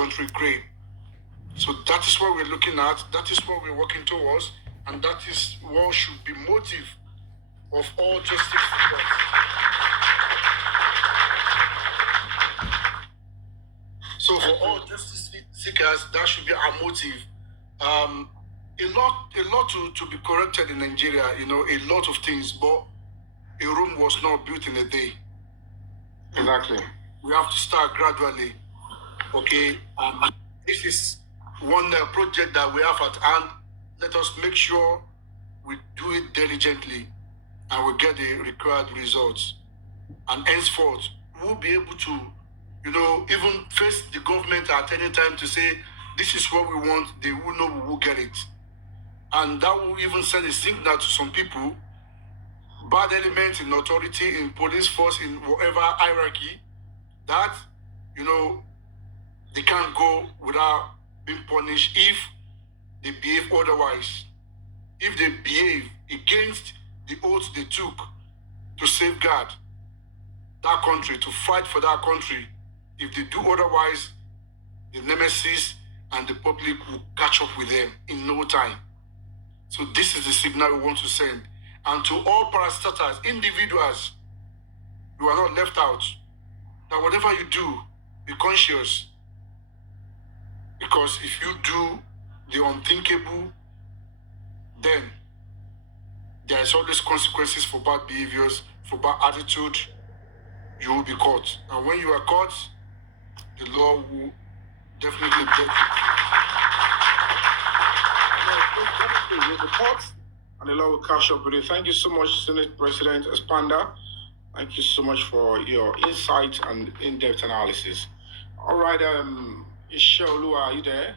country great. So that is what we're looking at. That is what we're working towards. And that is what should be motive of all justice seekers. So for all justice seekers, that should be our motive. A lot to be corrected in Nigeria, a lot of things, but a Rome was not built in a day. Exactly. We have to start gradually. Okay, this is one project that we have at hand. Let us make sure we do it diligently and we get the required results. And henceforth, we'll be able to, even face the government at any time to say, this is what we want, they will know we will get it. And that will even send a signal to some people, bad elements in authority, in police force, in whatever hierarchy, that, they can't go without being punished if they behave otherwise. If they behave against the oath they took to safeguard that country, to fight for that country, if they do otherwise, the nemesis and the public will catch up with them in no time. So this is the signal we want to send. And to all parastatals, individuals, you are not left out. That whatever you do, be conscious. Because if you do the unthinkable, then there is always consequences for bad behaviors, for bad attitude. You will be caught. And when you are caught, the law will definitely get you. You'll be caught, and the law will catch up with you. Thank you so much, Senate President Espanda. Thank you so much for your insight and in-depth analysis. All right, Isheolu, are you there?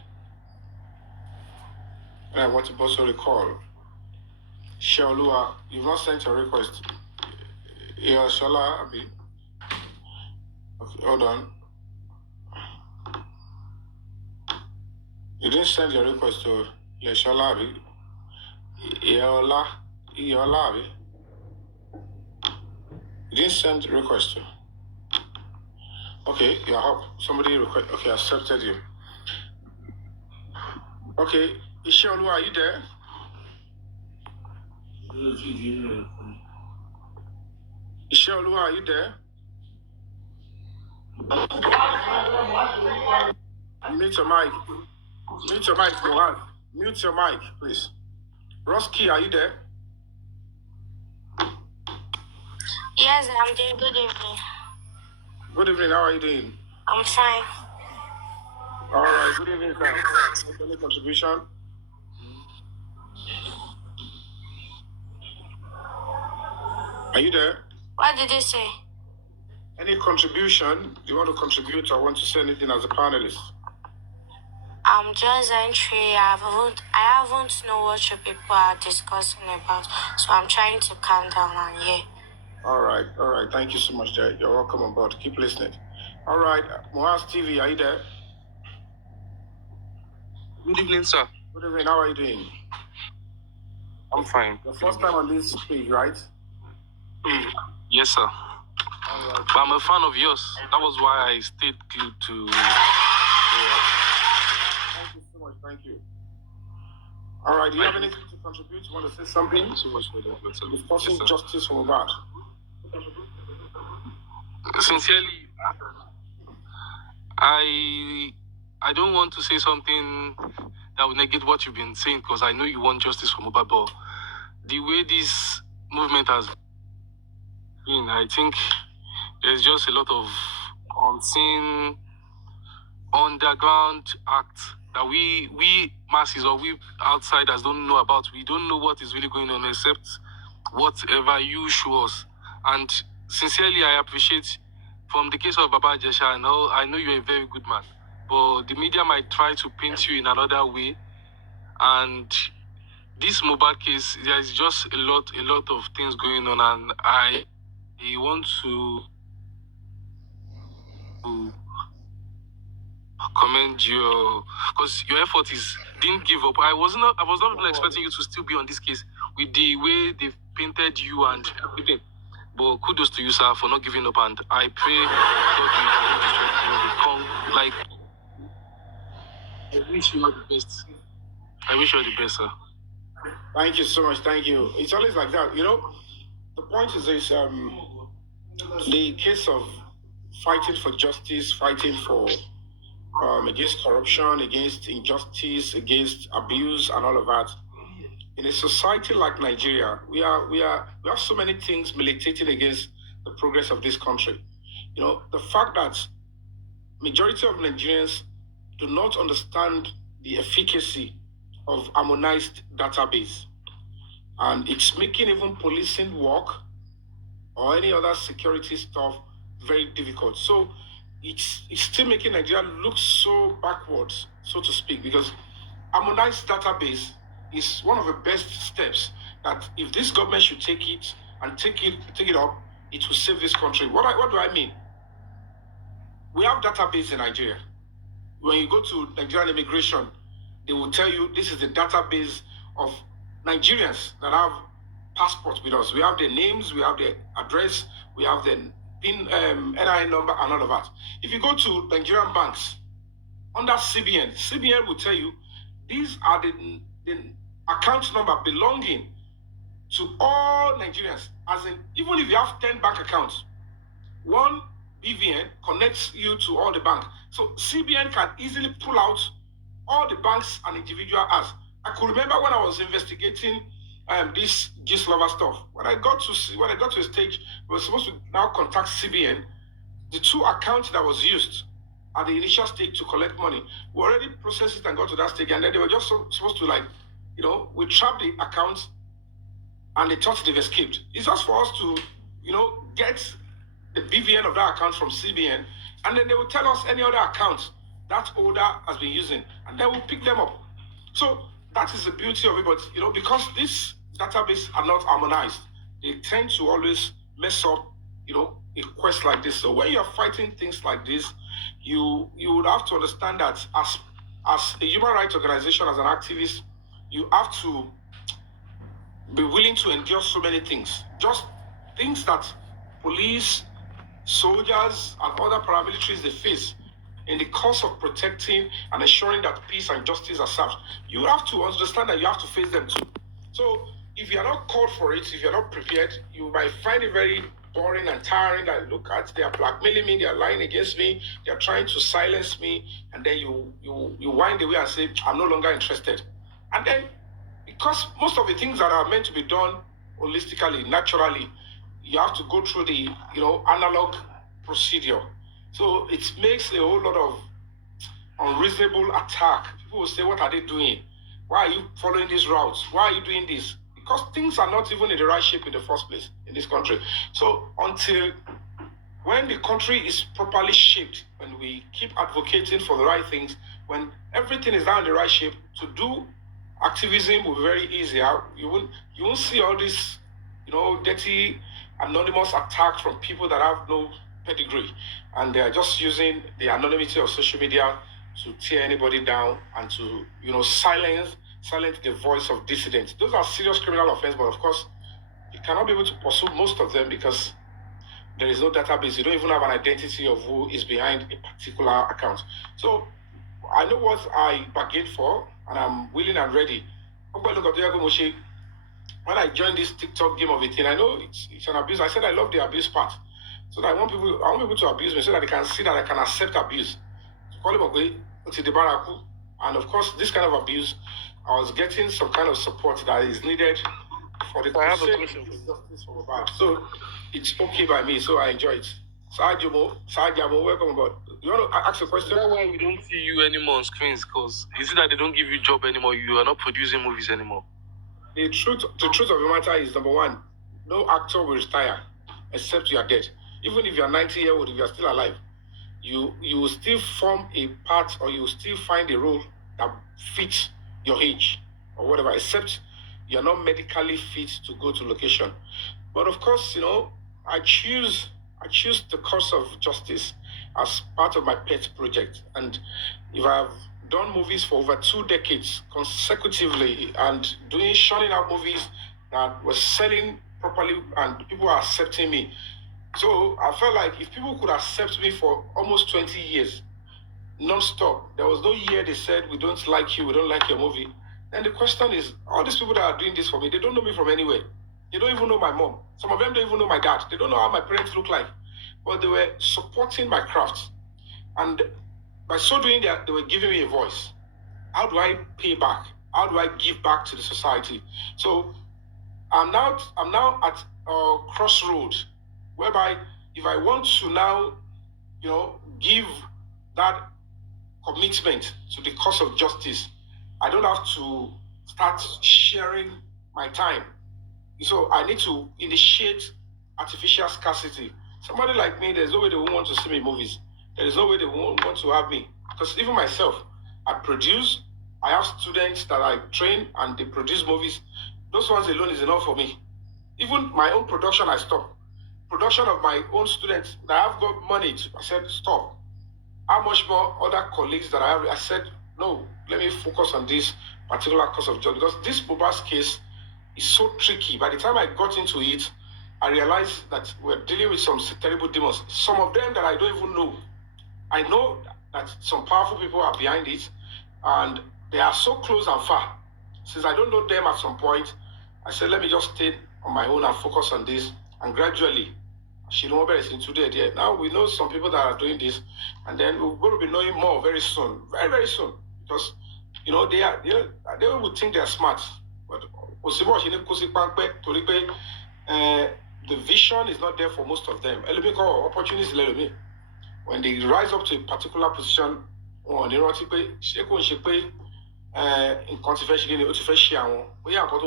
And I want to also recall. Isheolu, you've not sent your request. Yeah, Shola, Abi. Okay, hold on. You didn't send your request to Shola, Abi. Iola, Abi. You didn't send the request to. Okay, your help. Somebody request. Okay, accepted you. Okay, Isheolu, are you there? Isheolu, are you there? Mute your mic. Mute your mic, Mohan. Mute your mic, please. Roski, are you there? Yes, I'm doing good evening. Good evening, how are you doing? I'm fine. All right, good evening, sir. Any contribution? Are you there? What did you say? Any contribution? Do you want to contribute or want to say anything as a panelist? I'm just entry. I haven't know what you people are discussing about, so I'm trying to calm down and hear. All right. Thank you so much, Jay. You're welcome on board. Keep listening. All right, Mohaz TV, are you there? Good evening, sir. Good evening. How are you doing? I'm fine. The first time on this page, right? Yes, sir. All right. But I'm a fan of yours. That was why I stayed glued to. Thank you so much. Thank you. All right. Do you have anything to contribute? You want to say something? Thank you so much for that, sir. Discussing Yes, justice from above. Sincerely, I don't want to say something that will negate what you've been saying, because I know you want justice for Mohbad, but the way this movement has been, I think there's just a lot of unseen underground acts that we masses or we outsiders don't know about. We don't know what is really going on except whatever you show us. And sincerely, I appreciate, from the case of Baba Jesha, I know you're a very good man, but the media might try to paint you in another way. And this Mohbad case, there is just a lot of things going on, and I want to commend you, because your effort didn't give up. I was not even expecting you to still be on this case with the way they've painted you and everything. But kudos to you, sir, for not giving up, and I pray God will become like I wish you all the best. I wish you all the best, sir. Thank you so much. Thank you. It's always like that. The point is this, the case of fighting for justice, fighting for against corruption, against injustice, against abuse, and all of that. In a society like Nigeria, we have so many things militating against the progress of this country. The fact that majority of Nigerians do not understand the efficacy of harmonized database, and it's making even policing work or any other security stuff very difficult. So it's still making Nigeria look so backwards, so to speak, because harmonized database is one of the best steps that if this government should take it and take it up, it will save this country. What do I mean? We have database in Nigeria. When you go to Nigerian immigration, they will tell you this is the database of Nigerians that have passports with us. We have their names, we have their address, we have their PIN, NIN number, and all of that. If you go to Nigerian banks, under CBN will tell you these are the account number belonging to all Nigerians. As in, even if you have 10 bank accounts, one BVN connects you to all the banks. So CBN can easily pull out all the banks an individual has. I could remember when I was investigating this gist lover stuff. When I got to a stage, we were supposed to now contact CBN. The two accounts that was used at the initial stage to collect money, we already processed it and got to that stage, and then they were just supposed to we trapped the accounts, and they thought they've escaped. It's just for us to, get the BVN of that account from CBN, and then they will tell us any other account that holder has been using, and then we'll pick them up. So that is the beauty of it, but because these databases are not harmonized, they tend to always mess up, a quest like this. So when you're fighting things like this, you would have to understand that as a human rights organization, as an activist, you have to be willing to endure so many things. Just things that police, soldiers, and other paramilitaries they face in the course of protecting and ensuring that peace and justice are served. You have to understand that you have to face them too. So if you're not called for it, if you're not prepared, you might find it very boring and tiring. That look at, they are blackmailing me, they are lying against me, they are trying to silence me, and then you wind away and say, I'm no longer interested. And then, because most of the things that are meant to be done holistically, naturally, you have to go through the analog procedure. So it makes a whole lot of unreasonable attack. People will say, what are they doing? Why are you following these routes? Why are you doing this? Because things are not even in the right shape in the first place in this country. So until when the country is properly shaped, when we keep advocating for the right things, when everything is now in the right shape, to do activism will be very easy. You won't see all this, dirty, anonymous attack from people that have no pedigree, and they are just using the anonymity of social media to tear anybody down and to silence the voice of dissidents. Those are serious criminal offenses, but of course you cannot be able to pursue most of them because there is no database. You don't even have an identity of who is behind a particular account. So I know what I bargained for, and I'm willing and ready. When I joined this TikTok game of a thing, I know it's an abuse. I said I love the abuse part. So that I want people to abuse me so that they can see that I can accept abuse. Call him away to the baraku. And of course, this kind of abuse, I was getting some kind of support that is needed for the justice for Mohbad. So it's okay by me, so I enjoy it. Sajamo, welcome aboard. You want to ask a question? That's why we don't see you anymore on screens, because is it that they don't give you job anymore? You are not producing movies anymore. The truth of the matter is, number one, no actor will retire except you are dead. Even if you are 90-year-old, if you are still alive, you will still form a part, or you will still find a role that fits your age or whatever, except you are not medically fit to go to location. But of course, I choose the cause of justice as part of my pet project. And if I've done movies for over 2 decades consecutively and churning out movies that were selling properly and people are accepting me. So I felt like if people could accept me for almost 20 years, non-stop. There was no year they said, we don't like you, we don't like your movie. And the question is, all these people that are doing this for me, they don't know me from anywhere. They don't even know my mom. Some of them don't even know my dad. They don't know how my parents look like. But they were supporting my craft. And by so doing that, they were giving me a voice. How do I pay back? How do I give back to the society? So I'm now at a crossroad, whereby if I want to now, give that commitment to the cause of justice, I don't have to start sharing my time. So I need to initiate artificial scarcity. Somebody like me, there's no way they won't want to see me in movies. There is no way they won't want to have me. Because even myself, I produce, I have students that I train and they produce movies. Those ones alone is enough for me. Even my own production, I stop. Production of my own students that I've got money to, I said, stop. How much more other colleagues that I have? I said, no, let me focus on this particular cause of job. Because this Buba's case is so tricky. By the time I got into it, I realized that we're dealing with some terrible demons. Some of them that I don't even know. I know that some powerful people are behind it, and they are so close and far. Since I don't know them at some point, I said, let me just stay on my own and focus on this. And gradually, today. Now we know some people that are doing this, and then we're going to be knowing more very soon, very, very soon. Because, they will think they're smart. But the vision is not there for most of them. Opportunities. When they rise up to a particular position, nǹkan ti fẹ́ ṣe kí ni ó ti fẹ́ ṣe àwọn bóyá nǹkan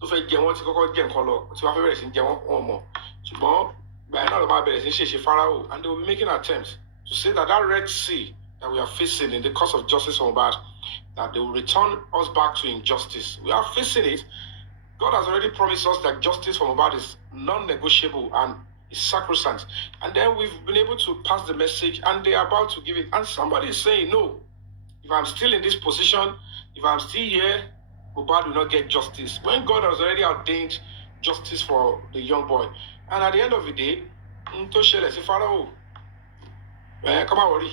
tó fẹ́ jẹ wọ́n ti kọ́kọ́ jẹ nǹkan lọ tí wọ́n fẹ́ bẹ̀rẹ̀ sí jẹ wọ́n mọ̀ ṣùgbọ́n gbàyẹn náà ló máa bẹ̀rẹ̀ sí ṣe Pharaoh, and they will be making attempts to say that Red Sea that we are facing in the cause of justice for Mohbad, that they will return us back to injustice. We are facing it. God has already promised us that justice for Mohbad is non-negotiable and is sacrosanct. And then we've been able to pass the message, and they are about to give it. And somebody is saying, no, if I'm still in this position, if I'm still here, Mohbad will not get justice. When God has already ordained justice for the young boy. And at the end of the day, Pharaoh, come on, worry.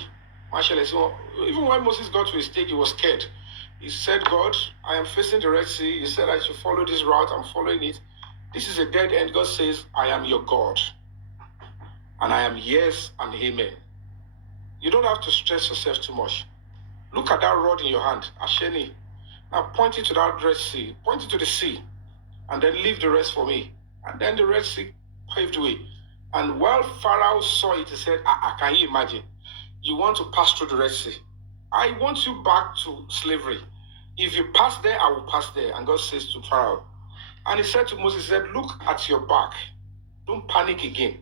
Even when Moses got to a stage, he was scared. He said, God, I am facing the Red Sea. You said I should follow this route. I'm following it. This is a dead end. God says, I am your God. And I am yes and amen. You don't have to stress yourself too much. Look at that rod in your hand, Asheni. Now point it to that Red Sea. Point it to the sea. And then leave the rest for me. And then the Red Sea paved way. And while Pharaoh saw it, he said, can you imagine? You want to pass through the Red Sea. I want you back to slavery. If you pass there, I will pass there. And God says to Pharaoh. And he said to Moses, he said, look at your back. Don't panic again.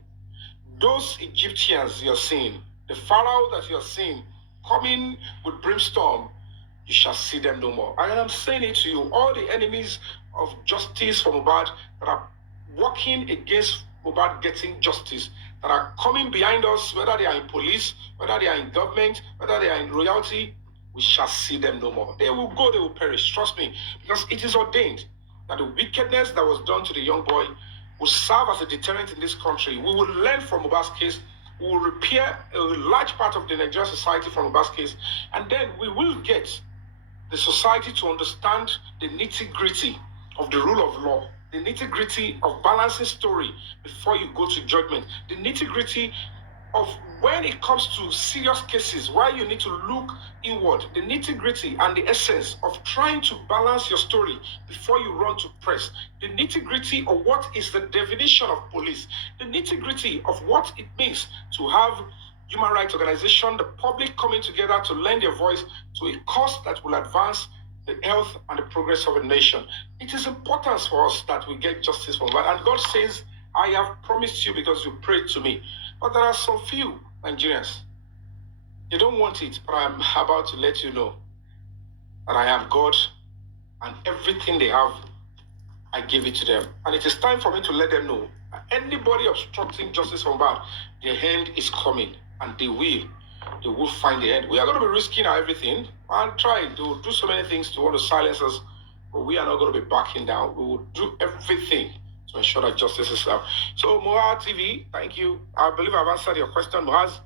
Those Egyptians you're seeing, the Pharaoh that you're seeing, coming with brimstone, you shall see them no more. And I'm saying it to you, all the enemies of justice for Mohbad that are working against Mohbad getting justice, that are coming behind us, whether they are in police, whether they are in government, whether they are in royalty, we shall see them no more. They will go, they will perish. Trust me, because it is ordained that the wickedness that was done to the young boy will serve as a deterrent in this country. We will learn from Mohbad's case. We will repair a large part of the Nigerian society from Mohbad's case. And then we will get the society to understand the nitty-gritty of the rule of law, the nitty-gritty of balancing story before you go to judgment, the nitty-gritty of when it comes to serious cases, why you need to look inward, the nitty-gritty and the essence of trying to balance your story before you run to press, the nitty-gritty of what is the definition of police, the nitty-gritty of what it means to have human rights organization, the public coming together to lend their voice to a cause that will advance the health and the progress of a nation. It is important for us that we get justice for that. And God says, I have promised you because you prayed to me. But there are some few Nigerians. They don't want it, but I'm about to let you know that I am God, and everything they have, I give it to them. And it is time for me to let them know that anybody obstructing justice from bad, their hand is coming, and they will find the end. We are going to be risking our everything and try to do so many things to want to silence us, but we are not going to be backing down. We will do everything to ensure that justice is served. So, Moha TV, thank you. I believe I've answered your question, Mohaz.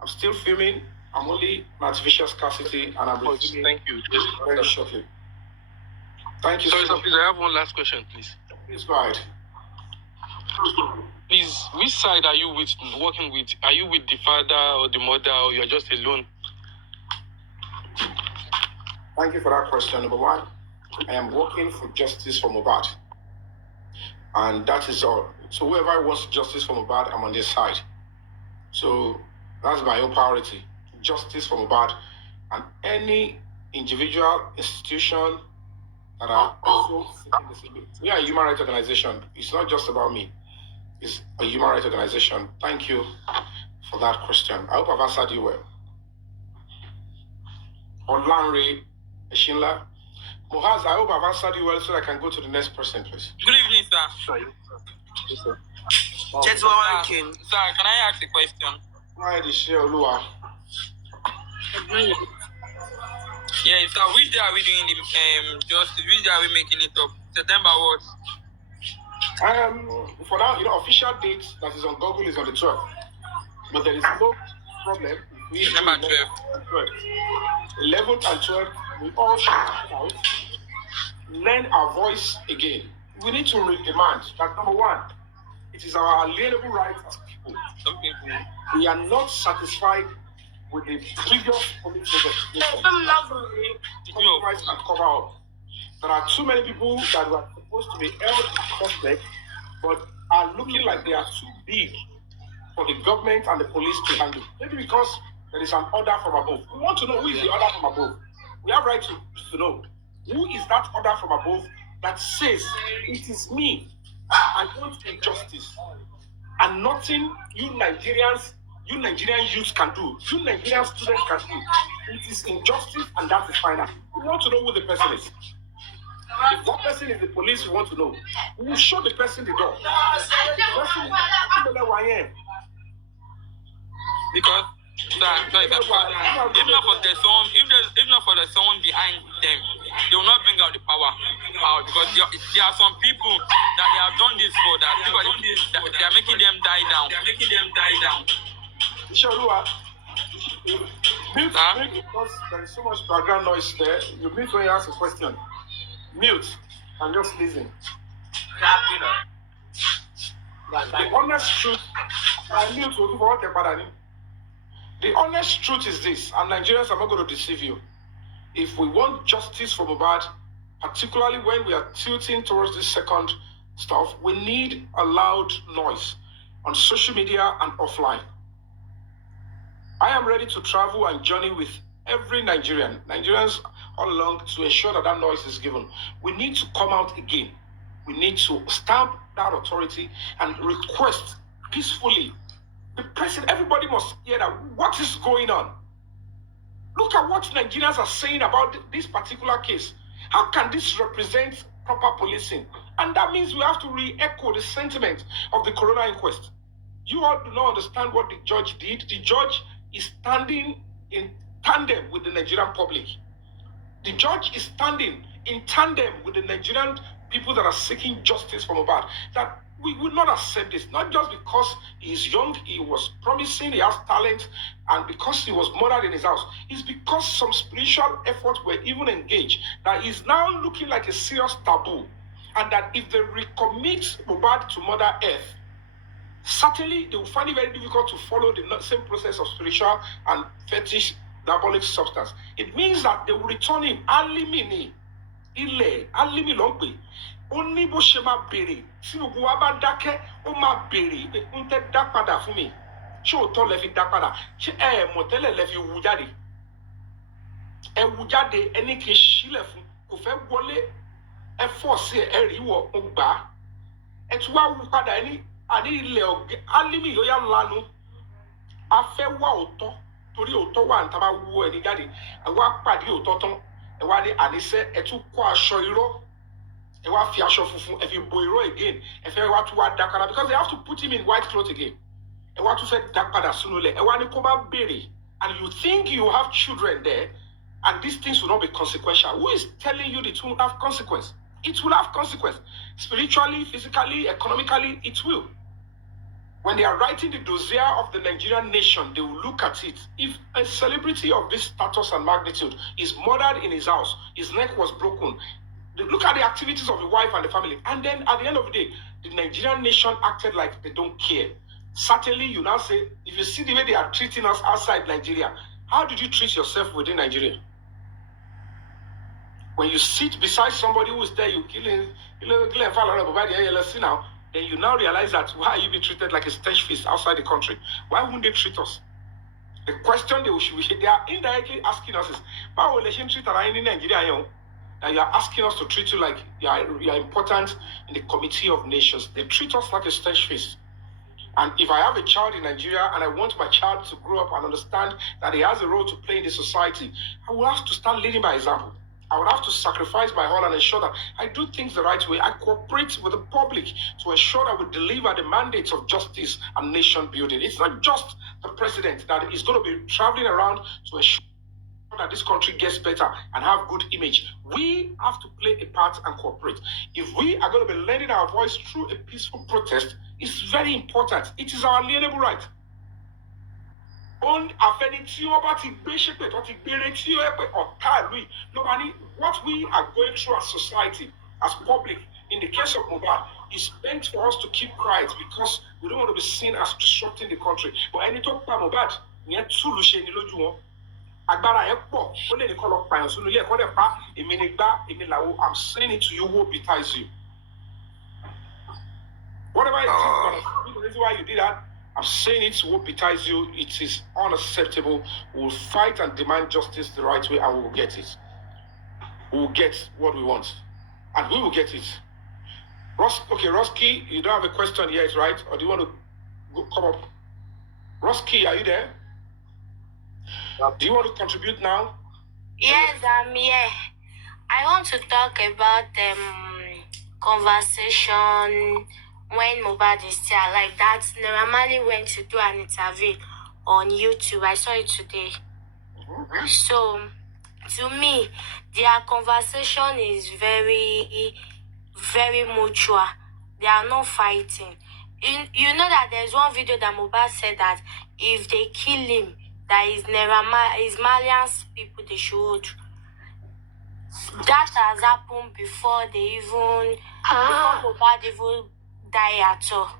I'm still filming. I'm only in artificial scarcity, and I'll be Thank you. very shortly. Thank you. Sorry, sir, please, I have one last question, please. Please go ahead. Please, which side are you working with? Are you with the father or the mother, or you're just alone? Thank you for that question. Number one, I am working for justice for Mohbad. And that is all. So whoever wants justice for Mohbad, I'm on their side. So that's my own priority. Justice for Mohbad. And any individual, institution that are also seeking the same. We are a human rights organization. It's not just about me. It's a human rights organization. Thank you for that question. I hope I've answered you well. Olanre Eshinla. Mohaz, I hope I've answered you well so I can go to the next person, please. Good evening, sir. Sorry. Yes, sir. Sir, can I ask a question? Why is she Olua? Yeah, sir. Which day are we doing the justice? Which day are we making it up? September what? For now, official date that is on Google is on the 12th. But there is no problem. September 12th. 11th and 12th, we all should out, learn our voice again. We need to demand that, number one, it is our alienable right as people. Some people. We are not satisfied with the previous police investigation. Compromise and cover up. There are too many people that were supposed to be held suspect, but are looking like they are too big for the government and the police to handle. Maybe because there is an order from above. We want to know who is the order from above. We have right to know who is that order from above that says it is me. I want injustice. And nothing you Nigerian youth can do, you Nigerian students can do. It is injustice, and that is final. We want to know who the person is. If that person is the police, we want to know. We will show the person the door. Because if not for the someone behind them, they will not bring out the power out, because there are some people that they have done this for, that people they are making them die down. Mute, because there is so much background noise there. You mute when you ask a question. Mute and just listen. The honest truth, the honest truth is this, and Nigerians are not going to deceive you. If we want justice for Mohbad, particularly when we are tilting towards this second stuff, we need a loud noise on social media and offline. I am ready to travel and journey with every Nigerians all along, to ensure that that noise is given. We need to come out again. We need to stamp that authority and request peacefully. The president, everybody must hear that what is going on. Look at what Nigerians are saying about this particular case. How can this represent proper policing? And that means we have to re-echo the sentiment of the coroner inquest. You all do not understand what the judge did. The judge is standing in tandem with the Nigerian public. The judge is standing in tandem with the Nigerian people that are seeking justice for Mohbad. That we will not accept this, not just because he is young, he was promising, he has talent, and because he was murdered in his house. It's because some spiritual efforts were even engaged, that he's now looking like a serious taboo. And that if they recommit Mohbad to Mother Earth, certainly they will find it very difficult to follow the same process of spiritual and fetish diabolic substance. It means that they will return him. Alimini, ile, alimi longbe. Oni bo se ma bere. Si gbogbo wa ba dákẹ́, ó ma bere. N tẹ́ dá padà fún mi. Ṣé òótọ́ lẹ fi dá padà? Ṣé ẹ mọ̀ tẹ́lẹ̀ lẹ fi wú jáde? Ẹ wú jáde, ẹni kì í sílẹ̀ fún. Kò fẹ́ wọlé. Ẹ fọ́ sí ẹ rí wọ̀, ó gbà á. Ẹ tún wá wú padà ẹni àní ilẹ̀ ọ̀gẹ́. Alimi ló yá lanu. A fẹ́ wá òótọ́. Torí òótọ́ wà ní tábà wú ẹni jáde. Ẹ wá pàdé òótọ́ tán. Ẹ wá ní àníṣe, ẹ tún kó aṣọ irọ́. Ẹ wá fi aṣọ funfun, ẹ fi bo irọ́ again. Ẹ fẹ́ wá tún wá dá padà, because they have to put him in white cloth again. Ẹ wá tún fẹ́ dá padà sínú ilẹ̀. Ẹ wá ní kó má béèrè. And you think you have children there, and these things will not be consequential. Who is telling you it will have consequence? It will have consequence. Spiritually, physically, economically, it will. when they are writing the dossier of the Nigerian nation, they will look at it. If a celebrity of this status and magnitude is murdered in his house, his neck was broken, they look at the activities of the wife and the family, and then at the end of the day, the Nigerian nation acted like they don't care. Certainly, you now say, if you see the way they are treating us outside Nigeria, how did you treat yourself within Nigeria? When you sit beside somebody who is there, you killing now, then you now realize that why are you being treated like a stench fist outside the country? Why wouldn't they treat us? The question they are indirectly asking us is, why will they treat us in Nigeria? And you are asking us to treat you like you are important in the Committee of Nations. They treat us like a stench fist. And if I have a child in Nigeria and I want my child to grow up and understand that he has a role to play in the society, I will have to start leading by example. I would have to sacrifice my all and ensure that I do things the right way. I cooperate with the public to ensure that we deliver the mandates of justice and nation building. It's not just the president that is going to be traveling around to ensure that this country gets better and have good image. We have to play a part and cooperate. If we are going to be lending our voice through a peaceful protest, it's very important. It is our alienable right. What we are going through as society, as public, in the case of Mohbad, is meant for us to keep quiet because we don't want to be seen as disrupting the country. But any talk about Mohbad, I'm saying it to you, who betides you. Whatever it is, the reason why you did that, I'm saying it to what betides you. It is unacceptable. We'll fight and demand justice the right way, and we will get it. We will get what we want, and we will get it. Roski, you don't have a question yet, right? Or do you want to come up? Roski, are you there? Do you want to contribute now? Yes, I'm here. I want to talk about conversation when Mohbad is still alive. That Naira Marley went to do an interview on YouTube. I saw it today. Mm-hmm. So, to me, their conversation is very, very mutual. They are not fighting. You know that there's one video that Mohbad said that if they kill him, that is Malians people they should. That has happened before they even before Mohbad even die at all.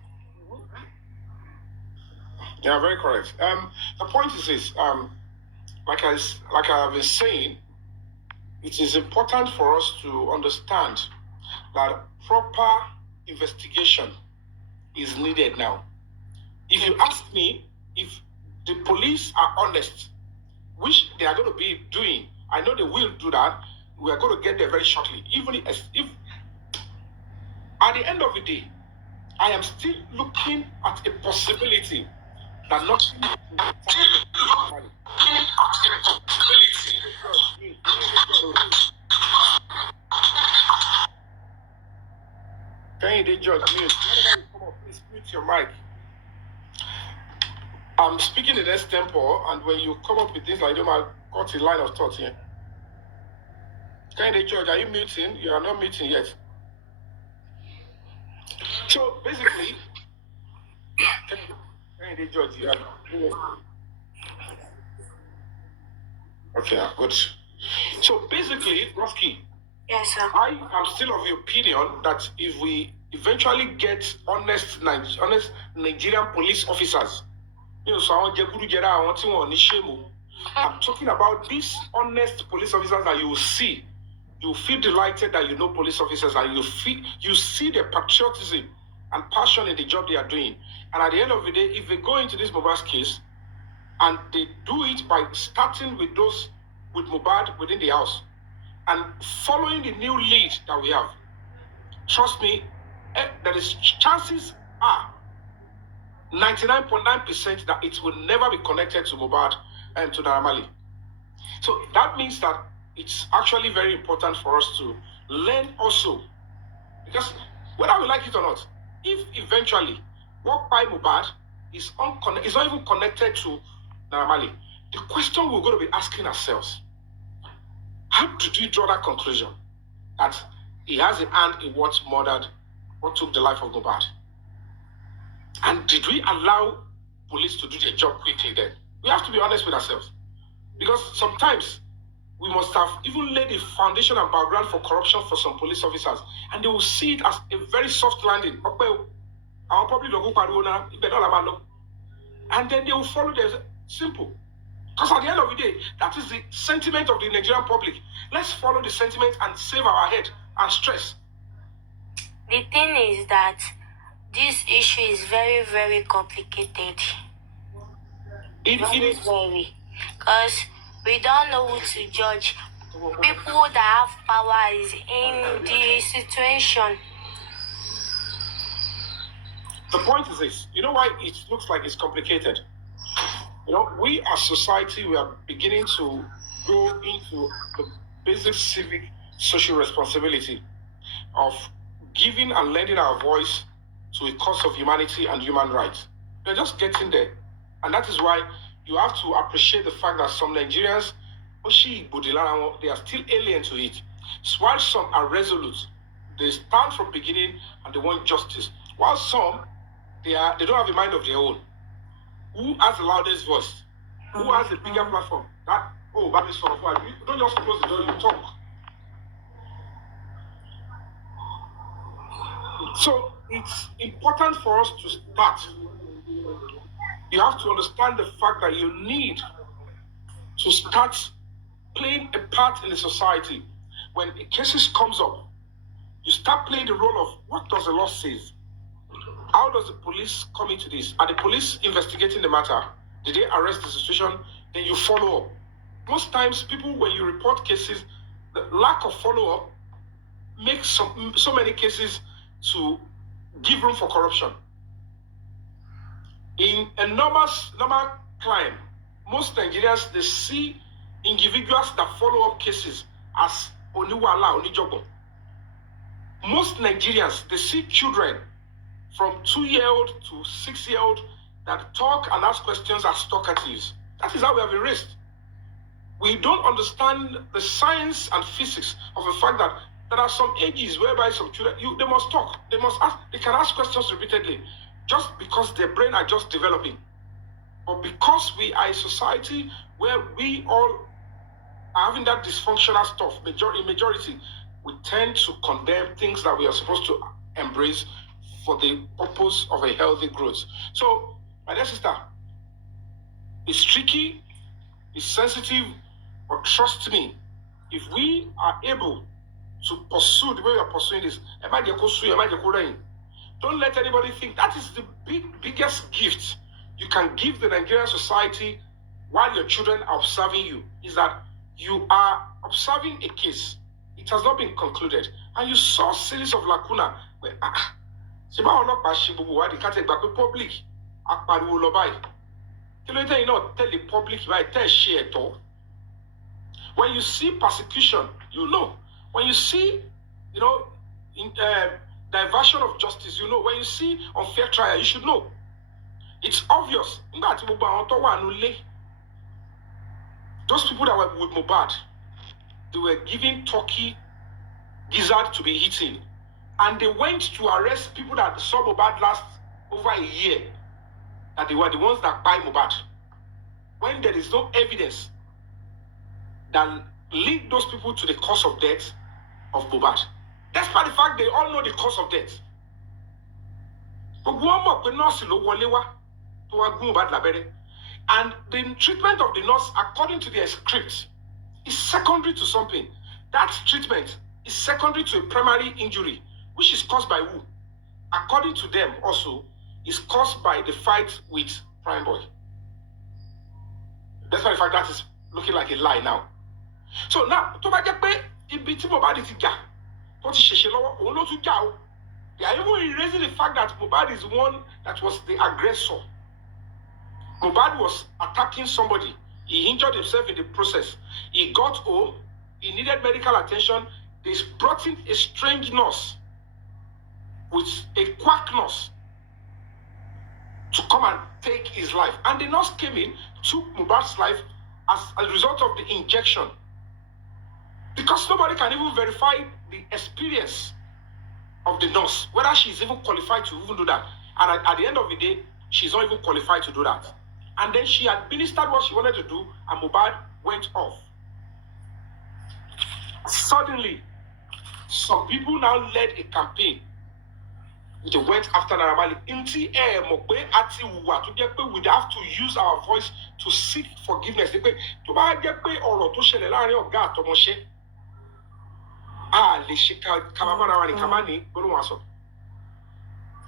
Yeah, very correct. The point is this. Like I have been saying, it is important for us to understand that proper investigation is needed now. If you ask me, if the police are honest, which they are going to be doing, I know they will do that. We are going to get there very shortly. Even if at the end of the day, I am still looking at a possibility that nothing Can you judge mute? Whenever you come up, please mute your mic. I'm speaking in this tempo, and when you come up with this, I don't got a line of thought here. Can you judge? Are you muting? You are not muting yet. So basically, can you judge? You are. Okay, good. So basically, Roski, yes, sir. I am still of the opinion that if we eventually get honest Nigerian police officers, I'm talking about these honest police officers that you will see. You feel delighted that you know police officers, and you see their patriotism and passion in the job they are doing. And at the end of the day, if they go into this Mohbad case and they do it by starting with those with Mohbad within the house and following the new lead that we have, trust me, there is chances are 99.9% that it will never be connected to Mohbad and to Naira Marley. So that means that it's actually very important for us to learn also, because whether we like it or not, if eventually what by Mohbad is not even connected to Naira Marley, the question we're going to be asking ourselves, how did we draw that conclusion that he has a hand in what took the life of Mohbad? And did we allow police to do their job quickly then? We have to be honest with ourselves. Because sometimes we must have even laid a foundation and background for corruption for some police officers. And they will see it as a very soft landing. And then they will follow the simple. Because at the end of the day, that is the sentiment of the Nigerian public. Let's follow the sentiment and save our head and stress. The thing is that this issue is very, very complicated. It is very. Because we don't know who to judge. People that have power is in the situation. The point is this. You know why it looks like it's complicated? We as society, we are beginning to go into the basic civic social responsibility of giving and lending our voice to a cause of humanity and human rights. We're just getting there. And that is why you have to appreciate the fact that some Nigerians, they are still alien to it. While some are resolute, they stand from beginning and they want justice. While some, they don't have a mind of their own. Who has the loudest voice? Who has the bigger platform? That is for fun. Don't just close the door, you talk. So it's important for us to start. You have to understand the fact that you need to start playing a part in the society. When a cases comes up, you start playing the role of what does the law say? How does the police come into this? Are the police investigating the matter? Did they arrest the situation? Then you follow up. Most times, people, when you report cases, the lack of follow-up makes so many cases to give room for corruption. In a normal crime, most Nigerians, they see individuals that follow up cases as Oniwala, Onijobo. Most Nigerians, they see children from 2-year-old to 6-year-old that talk and ask questions as talkatives. That is how we have been raised. We don't understand the science and physics of the fact that there are some ages whereby some children, they must talk, they can ask questions repeatedly, just because their brain are just developing. But because we are a society where we all are having that dysfunctional stuff, in majority, we tend to condemn things that we are supposed to embrace for the purpose of a healthy growth. So, my dear sister, it's tricky, it's sensitive, but trust me, if we are able to pursue the way we are pursuing this, don't let anybody think that is the biggest gift you can give the Nigerian society while your children are observing you, is that you are observing a case. It has not been concluded. And you saw series of lacuna where, public, tell the public, when you see persecution, you know. When you see, diversion of justice, you know. When you see unfair trial, you should know. It's obvious. Those people that were with Mohbad, they were giving Turkey gizzard to be eaten. And they went to arrest people that saw Mohbad last over a year, that they were the ones that buy Mohbad. When there is no evidence that lead those people to the cause of death of Mohbad. Despite the fact they all know the cause of death. And the treatment of the nurse, according to their script, is secondary to something. That treatment is secondary to a primary injury, which is caused by who? According to them also, is caused by the fight with Prime Boy. Despite the fact that is looking like a lie now. So now, to make Mohbad they are even erasing the fact that Mohbad is one that was the aggressor. Mohbad was attacking somebody. He injured himself in the process. He got home. He needed medical attention. They brought in a strange nurse with a quack nurse to come and take his life. And the nurse came in, took Mohbad's life as a result of the injection. Because nobody can even verify the experience of the nurse, whether she is even qualified to even do that. And at the end of the day, she's not even qualified to do that. And then she administered what she wanted to do, and Mohbad went off. Suddenly, some people now led a campaign. They went after Naira Marley. We'd have to use our voice to seek forgiveness.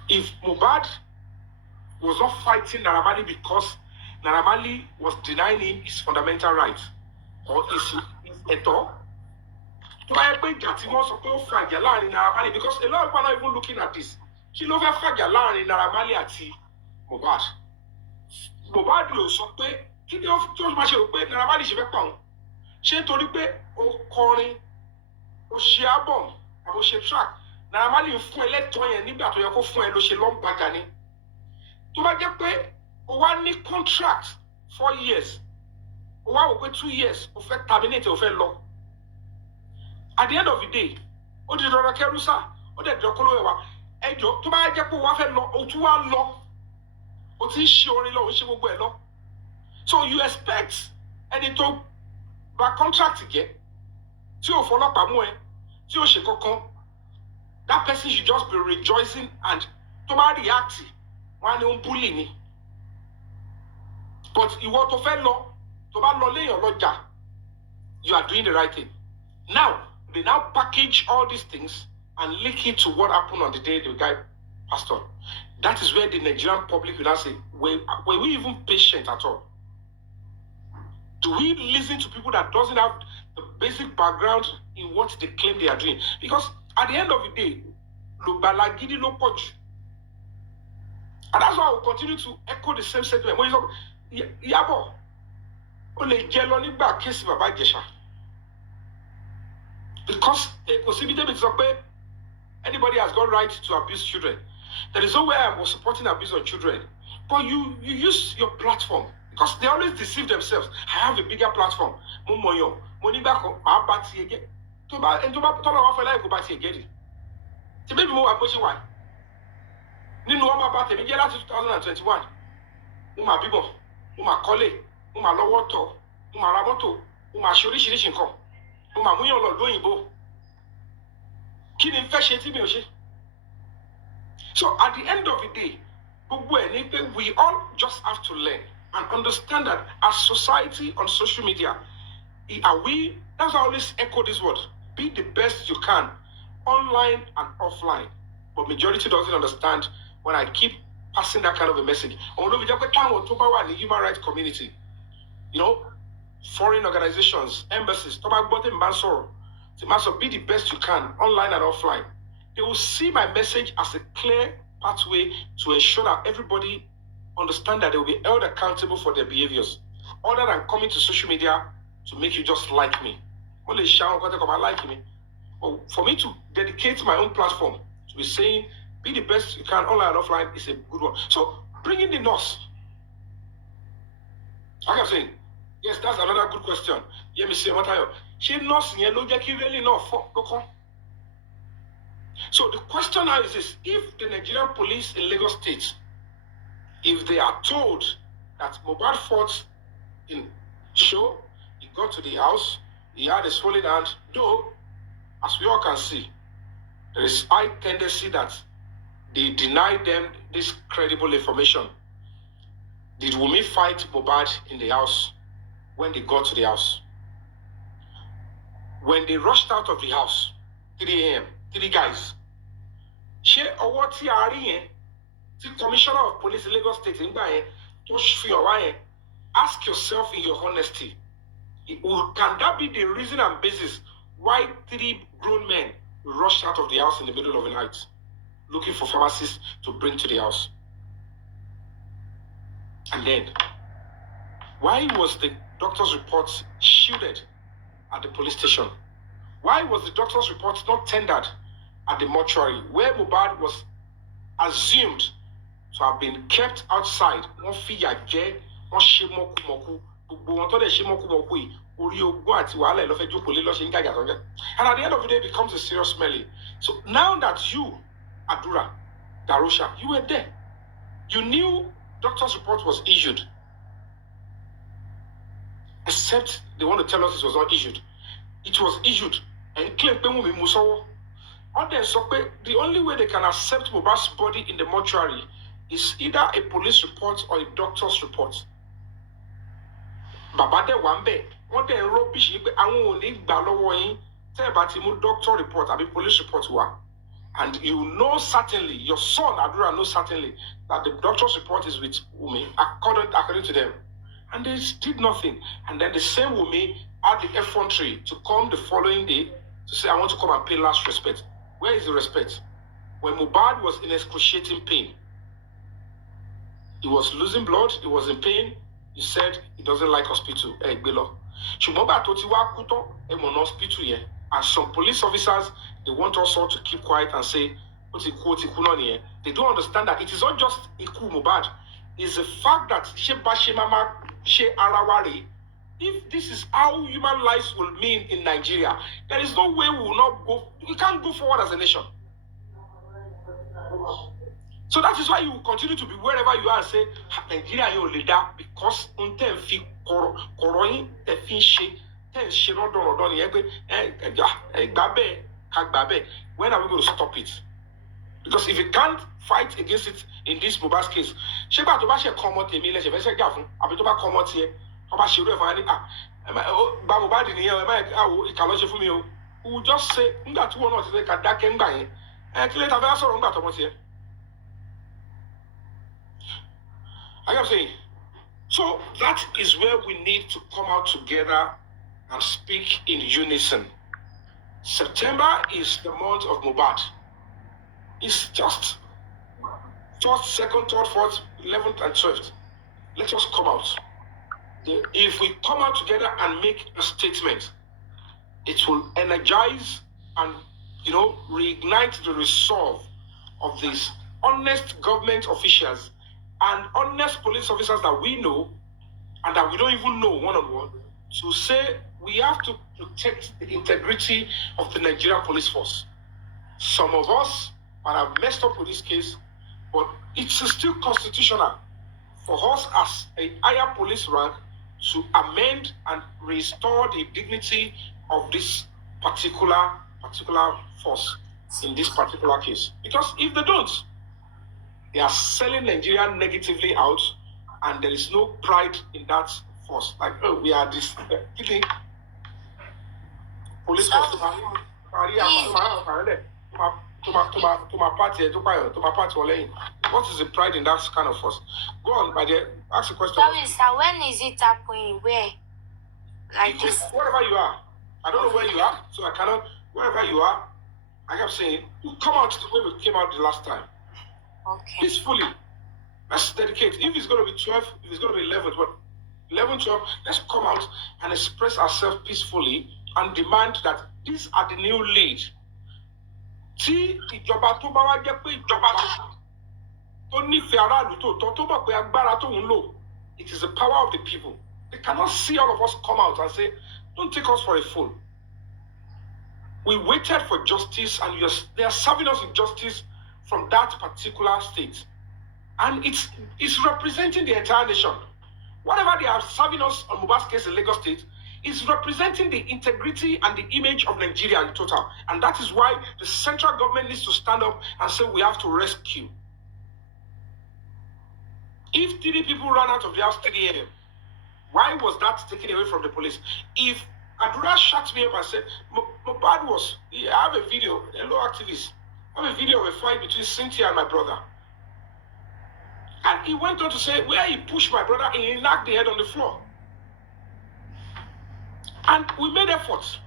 If Mohbad was not fighting Naira Marley because Naira Marley was denying him his fundamental rights or his eto, because a lot of people are not even looking at this. She ló fẹ́ fàjà láàrin Naira Marley àti Mohbad. Mohbad ló sọ pé kí ni ó máa ṣe rò pé Naira Marley ṣe fẹ́ pa òun. Ṣé nítorí pé ó kọrin, ó ṣe album, àbò ṣe track, Naira Marley ń fún ẹ lẹ́tọ̀ọ́ yẹn nígbà tó yẹ kó fún ẹ ló ṣe lọ́ngbàjà ni. Tó bá jẹ́ pé ó wá ní contract 4 years, ó wá wò pé 2 years, ó fẹ́ terminate, ó fẹ́ lọ. At the end of the day, ó di dandan kẹrù sá, ó dẹ̀ dandan kó ló wẹ̀ wá. Ẹjọ́ tó bá jẹ́ pé wá fẹ́ lọ, ó tún wá lọ. Ó ti ń ṣe orin lọ, ó ń ṣe gbogbo ẹ̀ lọ. So you expect ẹni tó gba contract jẹ́, tí ò fọlọ́pàá mú ẹ, tí ò ṣe kankan, that person should just be rejoicing and tó bá react, wọ́n á ní ó ń bully ni. But ìwọ tó fẹ́ lọ, tó bá lọ léèyàn lọ́jà, you are doing the right thing. Now, they now package all these things and link it to what happened on the day the guy passed on. That is where the Nigerian public will now say, were we even patient at all? Do we listen to people that doesn't have the basic background in what they claim they are doing? Because at the end of the day, lo balagidi lo pọ̀jù. And that's why I will continue to echo the same sentiment. When you say, Yabo, o lè jẹ lọ nígbà kéèsì bàbá Ìjẹ̀ṣà. Because anybody has got right to abuse children. There is no way I was supporting abuse of children. But you use your platform. Because they always deceive themselves. I have a bigger platform. Maybe more approaching one. Nínú ọmọ bá tèmi jẹ́ láti 2021. Mo máa bímọ, mo máa kọ́lé, mo máa lọ́wọ́ tọ̀, mo máa ra mọ́tò, mo máa ṣe oríṣiríṣi nǹkan. Mo máa múyàn lọ lóyìnbó. Kí ni fẹ́ ṣe tí mi ò ṣe? So at the end of the day, we all just have to learn and understand that as society on social media, that's why I always echo this word, be the best you can, online and offline. But majority doesn't understand when I keep passing that kind of a message. Although we just talk about the human rights community, foreign organizations, embassies, be the best you can, online and offline. They will see my message as a clear pathway to ensure that everybody understand that they will be held accountable for their behaviors, other than coming to social media to make you just like me. Only shout like me. But for me to dedicate my own platform to be saying, be the best you can, online and offline, is a good one. So bring in the nurse. Like I'm saying, yes, that's another good question. Let me say what I she nurse really not. So the question now is this: if the Nigerian police in Lagos State, if they are told that Mohbad fought in show, he got to the house, he had a swollen hand, though, as we all can see, there is high tendency that they deny them this credible information. Did Wunmi fight Mohbad in the house when they got to the house? When they rushed out of the house, 3 a.m., 3 guys. The Commissioner of Police in Lagos State, ask yourself in your honesty, can that be the reason and basis why 3 grown men rushed out of the house in the middle of the night, looking for pharmacists to bring to the house? And then, why was the doctor's report shielded at the police station? Why was the doctor's report not tendered at the mortuary, where Mohbad was assumed to have been kept outside? And at the end of the day, it becomes a serious melee. So now that you, Adura, Darusha, you were there. You knew doctor's report was issued, except they want to tell us it was not issued. It was issued and claim Wumi Musawo. The only way they can accept Mohbad's body in the mortuary is either a police report or a doctor's report. Baba de wambe, what they rubbish, àwọn ò ní gbà lọ́wọ́ yín tẹ́ ẹ bá ti mú doctor report àbí police report wá. And you know certainly, your son Adura knows certainly that the doctor's report is with Wumi, according to them. And they did nothing. And then the same Wumi had the effrontery to come the following day to say, I want to come and pay last respect. Where is the respect? When Mohbad was in excruciating pain, he was losing blood, he was in pain, he said he doesn't like hospital. And some police officers, they want us all to keep quiet and say, they don't understand that it is not just Iku Mohbad. It's the fact that if this is how human lives will mean in Nigeria, there is no way we will not go, we can't go forward as a nation. So that is why you will continue to be wherever you are and say, Nigeria, you leader, because unten fi koroyin te fi she, ten she no don when are we going to stop it? Because if you can't fight against it in this Mohbad's case, Sheba to ba she come out emi le se fe se ga fun, abi to ba come out here, to ba se ru e fun ani ba Mohbad ni yan, ika lo se fun mi o. We will just say, ngba ti won na ti se ka dake ngba yen. Ki le ta fe sọ̀rọ̀ ngba to mo ti e. I am saying, so that is where we need to come out together and speak in unison. September is the month of Mohbad. It's just 1st, 2nd, 3rd, 4th, 11th, and 12th. Let us come out. If we come out together and make a statement, it will energize and reignite the resolve of these honest government officials and honest police officers that we know and that we don't even know one-on-one, to say we have to protect the integrity of the Nigerian police force. Some of us might have messed up with this case, but it's still constitutional for us as a higher police rank to amend and restore the dignity of this particular force in this particular case. Because if they don't, they are selling Nigeria negatively out, and there is no pride in that force. Like, oh, we are this police force. What is the pride in that kind of force? Go on, my dear. Ask a question. Sorry, sir. When is it happening? Where? Like this? Wherever you are. I don't know where you are, so I cannot. Wherever you are, I am saying, you come out the way we came out the last time. Okay. Peacefully. Let's dedicate. If it's going to be 12, if it's going to be 11, but 11, 12, let's come out and express ourselves peacefully and demand that these are the new lead. See, ìjọba tó bá wá jẹ́ pé ìjọba tó nífẹ̀ẹ́ aráàlú tó bá pé agbára tó ń lò, it is the power of the people. They cannot see all of us come out and say, don't take us for a fool. We waited for justice, and they are serving us with justice from that particular state. And it's representing the entire nation. Whatever they are serving us on Mohbad's case in Lagos State is representing the integrity and the image of Nigeria in total. And that is why the central government needs to stand up and say we have to rescue. If 3 people ran out of the house 3 a.m., why was that taken away from the police? If Adura shut me up and said, Mohbad was, I have a video, a law activist, I have a video of a fight between Cynthia and my brother. And he went on to say, where he pushed my brother and he knocked the head on the floor. And we made efforts.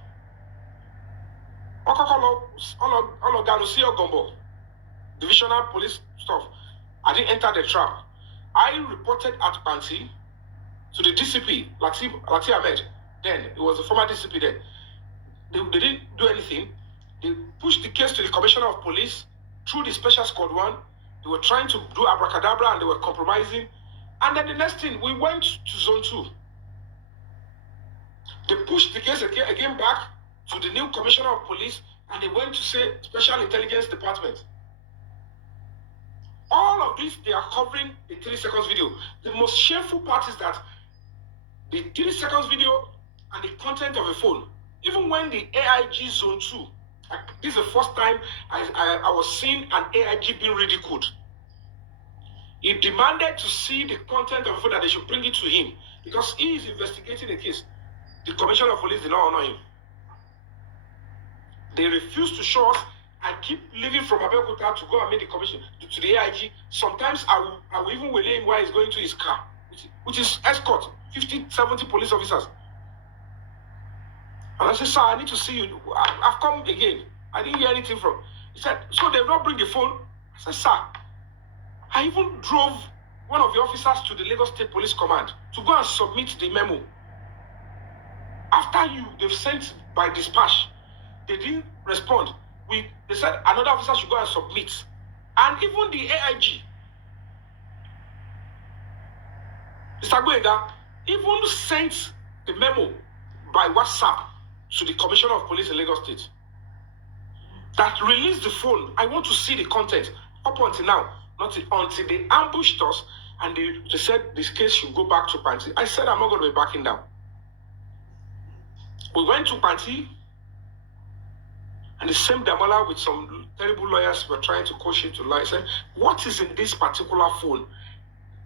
Divisional police stuff. I didn't enter the trap. I reported at Bansi to the DCP, Lati Ahmed. Then, it was the former DCP then. They didn't do anything. They pushed the case to the Commissioner of Police through the Special Squad 1. They were trying to do abracadabra and they were compromising. And then the next thing, we went to Zone 2. They pushed the case again back to the new Commissioner of Police, and they went to say Special Intelligence Department. All of this, they are covering the 3 seconds video. The most shameful part is that the 3 seconds video and the content of the phone, even when the AIG Zone 2, this is the first time I was seeing an AIG being ridiculed. He demanded to see the content of the phone, that they should bring it to him because he is investigating the case. The commissioner of police did not honor him. They refused to show us. I keep leaving from Abeokuta to go and meet the commission to the AIG. Sometimes I will even relay him why he's going to his car, which is escort, 50, 70 police officers. And I said, sir, I need to see you. I've come again. I didn't hear anything from. He said, so they will not bring the phone? I said, sir, I even drove one of the officers to the Lagos State Police Command to go and submit the memo. After they've sent by dispatch, they didn't respond. They said another officer should go and submit. And even the AIG, Mr. Gwega, even sent the memo by WhatsApp to the Commissioner of Police in Lagos State that released the phone. I want to see the content. Up until now, not until they ambushed us and they said this case should go back to Panti. I said I'm not going to be backing down. We went to Panti, and the same Damola with some terrible lawyers were trying to coach him to lie. Said, what is in this particular phone?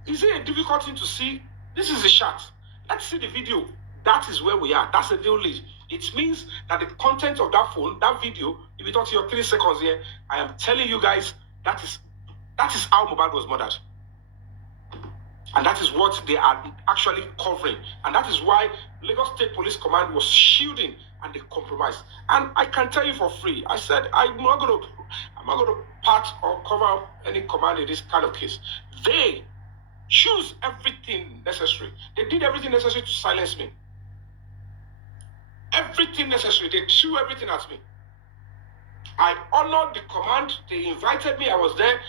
Is it a difficult thing to see? This is a shot. Let's see the video. That is where we are. That's the deal lead. It means that the content of that phone, that video, if you talk to your 3 seconds here, I am telling you guys, that is how Mohbad was murdered. And that is what they are actually covering. And that is why Lagos State Police Command was shielding and they compromised. And I can tell you for free, I said I'm not going to part or cover any command in this kind of case. They choose everything necessary. They did everything necessary to silence me. Everything necessary. They threw everything at me. I honored the command. They invited me. I was there.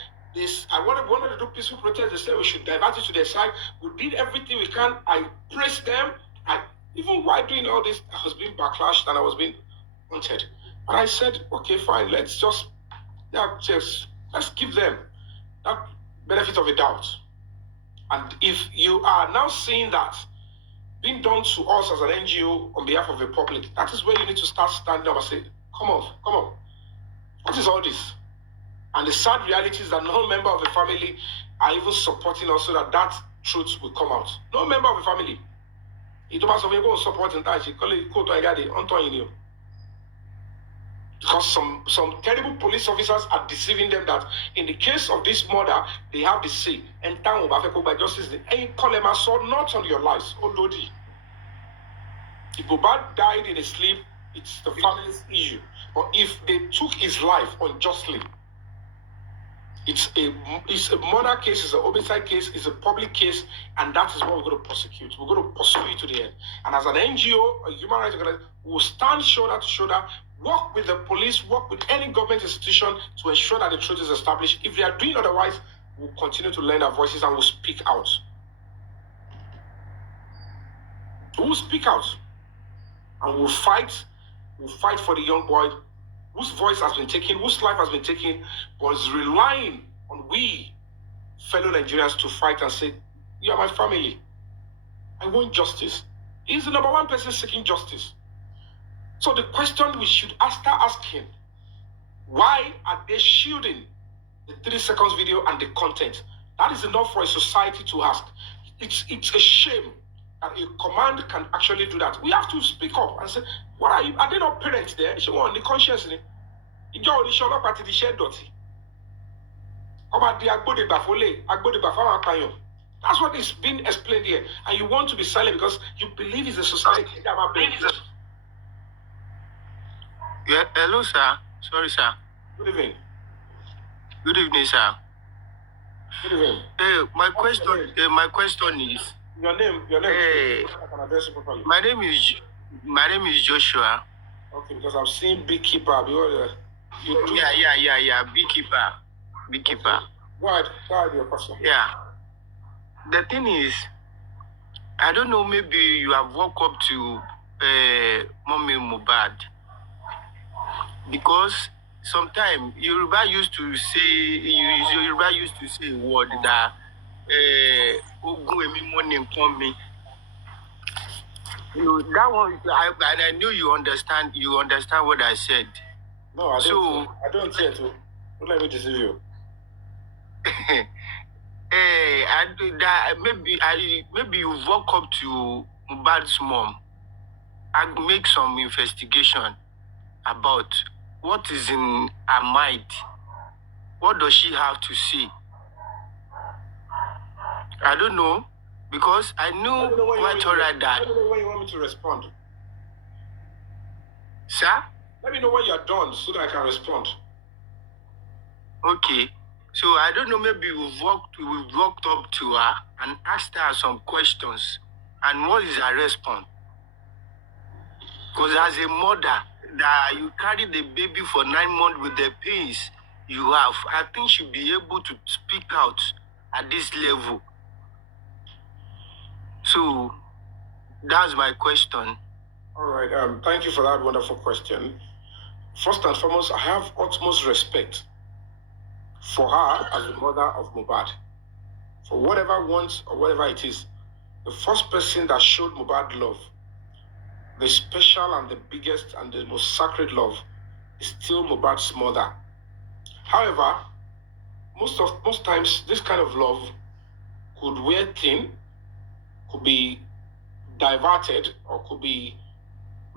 I wanted to do peaceful protest. They said we should divert it to their side. We did everything we can. I praised them. Even while doing all this, I was being backlashed and I was being wanted. And I said, okay, fine, let's give them that benefit of a doubt. And if you are now seeing that being done to us as an NGO on behalf of the public, that is where you need to start standing up and say, come on. What is all this? And the sad reality is that no member of the family are even supporting us so that truth will come out. No member of the family. Because some terrible police officers are deceiving them that in the case of this murder, they have the say. And time by justice, and call them assault not on your lives. Ododi. If Mohbad died in his sleep, it's the family's issue. But if they took his life unjustly, it's a murder case, it's a homicide case, it's a public case, and that is what we're going to prosecute. We're going to pursue it to the end. And as an NGO, a human rights organization, we'll stand shoulder to shoulder, work with the police, work with any government institution to ensure that the truth is established. If they are doing otherwise, we'll continue to lend our voices and we'll speak out. We'll speak out. And we'll fight for the young boy whose voice has been taken, whose life has been taken, but is relying on we, fellow Nigerians, to fight and say, you are my family. I want justice. He's the number one person seeking justice. So the question we should start asking, why are they shielding the 3 seconds video and the content? That is enough for a society to ask. It's a shame that a command can actually do that. We have to speak up and say, what are they not parents there? She want the conscience. That's what is being explained here. And you want to be silent because you believe it's a society. Yeah, hello, sir. Sorry, sir. Good evening. Good evening, sir. Good evening. My question is. Your name. Hey, I can address you properly. my name is Joshua. Okay, because I'm seeing beekeeper. Yeah. Beekeeper. Why your question? Yeah. The thing is, I don't know. Maybe you have woke up to Mommy Mohbad because sometimes Yoruba used to say a word that ogun emi mo ni nkan mi. That one, and I knew you understand what I said. No, I don't. So I don't care to. Don't let me deceive you. maybe you walk up to Mohbad's mom and make some investigation about what is in her mind. What does she have to say? I don't know, because I knew quite alright that. Let me know when you want me to respond. Sir? Let me know when you're done so that I can respond. Okay. So I don't know, maybe we've walked up to her and asked her some questions. And what is her response? Because as a mother, that you carry the baby for 9 months with the pains you have, I think she'll be able to speak out at this level. So that's my question. All right. Thank you for that wonderful question. First and foremost, I have utmost respect for her as the mother of Mohbad. For whatever wants or whatever it is, the first person that showed Mohbad love, the special and the biggest and the most sacred love, is still Mohbad's mother. However, most times this kind of love could wear thin, could be diverted, or could be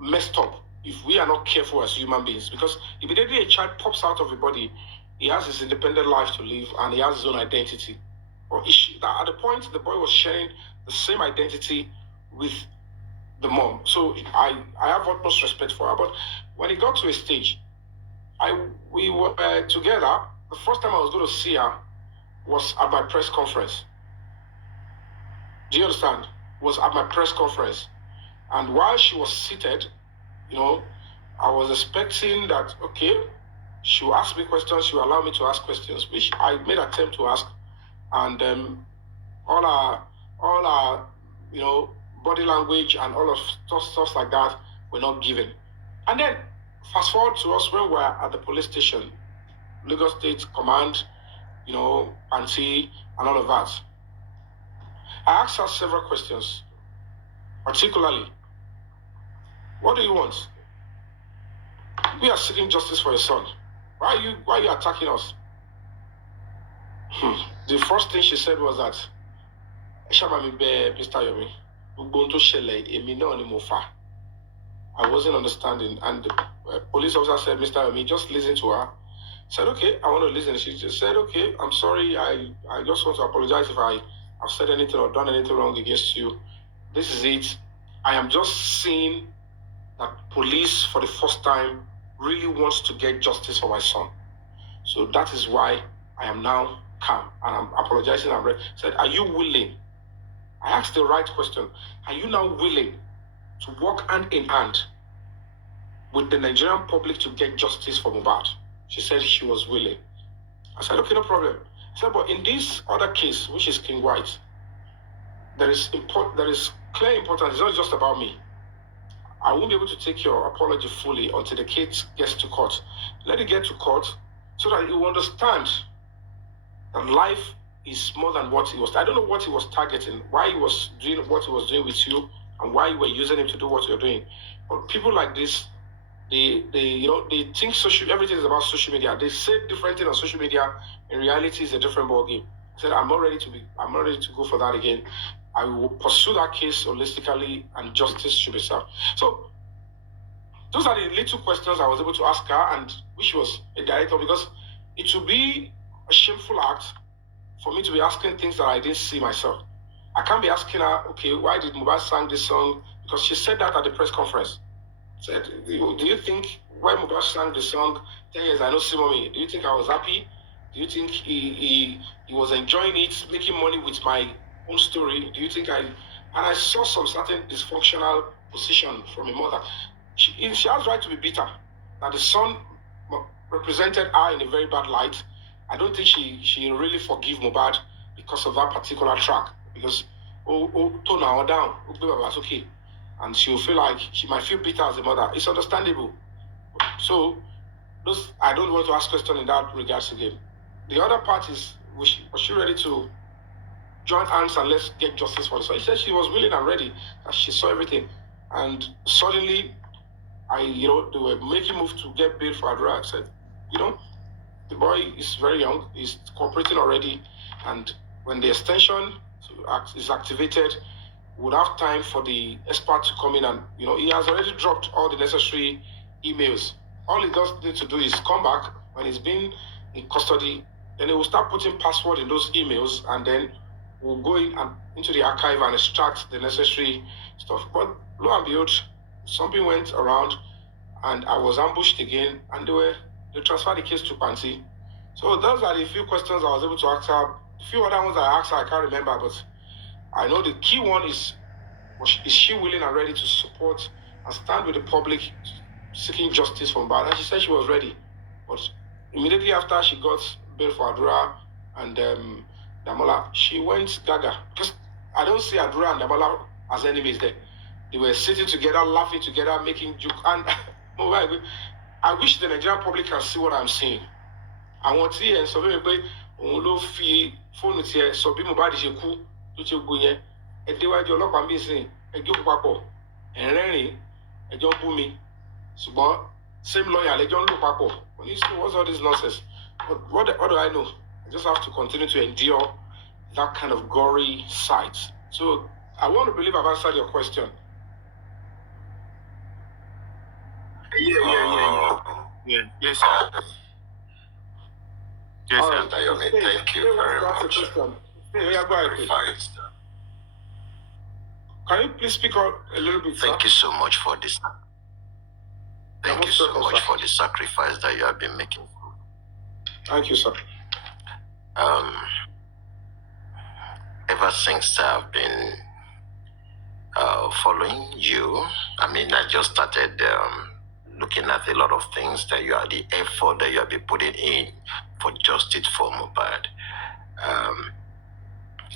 messed up if we are not careful as human beings. Because immediately a child pops out of the body, he has his independent life to live and he has his own identity. Or at the point the boy was sharing the same identity with the mom. So I have utmost respect for her. But when it got to a stage, we were together. The first time I was going to see her was at my press conference. Do you understand? Was at my press conference. And while she was seated, I was expecting that, okay, she will ask me questions, she will allow me to ask questions, which I made an attempt to ask. And all our body language and all of stuff like that were not given. And then fast forward to us when we're at the police station, Lagos State Command, Auntie, and all of that. I asked her several questions, particularly, what do you want? We are seeking justice for your son. Why are you attacking us? The first thing she said was that, Mr. Yomi, I wasn't understanding. And the police officer said, Mr. Yomi, just listen to her. I said, okay, I want to listen. She just said, okay, I'm sorry. I just want to apologize if I have said anything or done anything wrong against you. This is it. I am just seeing that police, for the first time, really wants to get justice for my son. So that is why I am now calm and I'm apologizing. I said, are you willing? I asked the right question. Are you now willing to work hand in hand with the Nigerian public to get justice for Mohbad? She said she was willing. I said, okay, no problem. I said, but in this other case, which is King White, there is clear importance. It's not just about me. I won't be able to take your apology fully until the case gets to court. Let it get to court so that you understand that life is more than what he was. I don't know what he was targeting, why he was doing what he was doing with you, and why you were using him to do what you're doing. But people like this, they think everything is about social media. They say different things on social media. In reality, it's a different ballgame. I said, I'm not ready to go for that again. I will pursue that case holistically and justice should be served. So those are the little questions I was able to ask her, and which was a director, because it would be a shameful act for me to be asking things that I didn't see myself. I can't be asking her, okay, why did Mohbad sing this song? Because she said that at the press conference. Said, do you think when Mohbad sang the song 10 years I know see mommy, do you think I was happy? Do you think he was enjoying it, making money with my own story? Do you think I saw some certain dysfunctional position from a mother. She has right to be bitter that the son represented her in a very bad light. I don't think she really forgive Mohbad because of that particular track. Because tone her down, it's okay. And she'll feel like she might feel bitter as a mother. It's understandable. So those I don't want to ask questions in that regards again. The other part is, was she ready to join hands and let's get justice for this? So she said she was willing and ready, and she saw everything. And suddenly, they were making moves to get bail for Adura. I said, the boy is very young, he's cooperating already, and when the extension is activated, we'll have time for the expert to come in, and he has already dropped all the necessary emails. All he does need to do is come back when he's been in custody, then he will start putting password in those emails, and then we'll go in and into the archive and extract the necessary stuff. But lo and behold, something went around, and I was ambushed again, and they transferred the case to Pansi. So those are the few questions I was able to ask her. A few other ones I asked her, I can't remember, but I know the key one is she willing and ready to support and stand with the public seeking justice from Mohbad? And she said she was ready. But immediately after she got bail for Adura and Damola, she went gaga. Because I don't see Adura and Damola as enemies there. They were sitting together, laughing together, making jokes. And I wish the Nigerian public can see what I'm seeing. I want to see and so maybe on low fee phone here, so be Mohbad is a cool to check. A day where your lock and missing a good papa and Rennie, a job me. So, same lawyer, like John Luke Papa. When you see what's all this nonsense, but what do I know? I just have to continue to endure that kind of gory sight. So, I want to believe I've answered your question. Yeah. Yes, sir. Yes, sir. Yomi, thank you very much. Can you please speak up a little bit, Thank you so much for this. Thank you so much for the sacrifice that you have been making. Thank you, sir. Ever since I've been following you, I just started looking at a lot of things that the effort that you have been putting in for justice for Mohbad.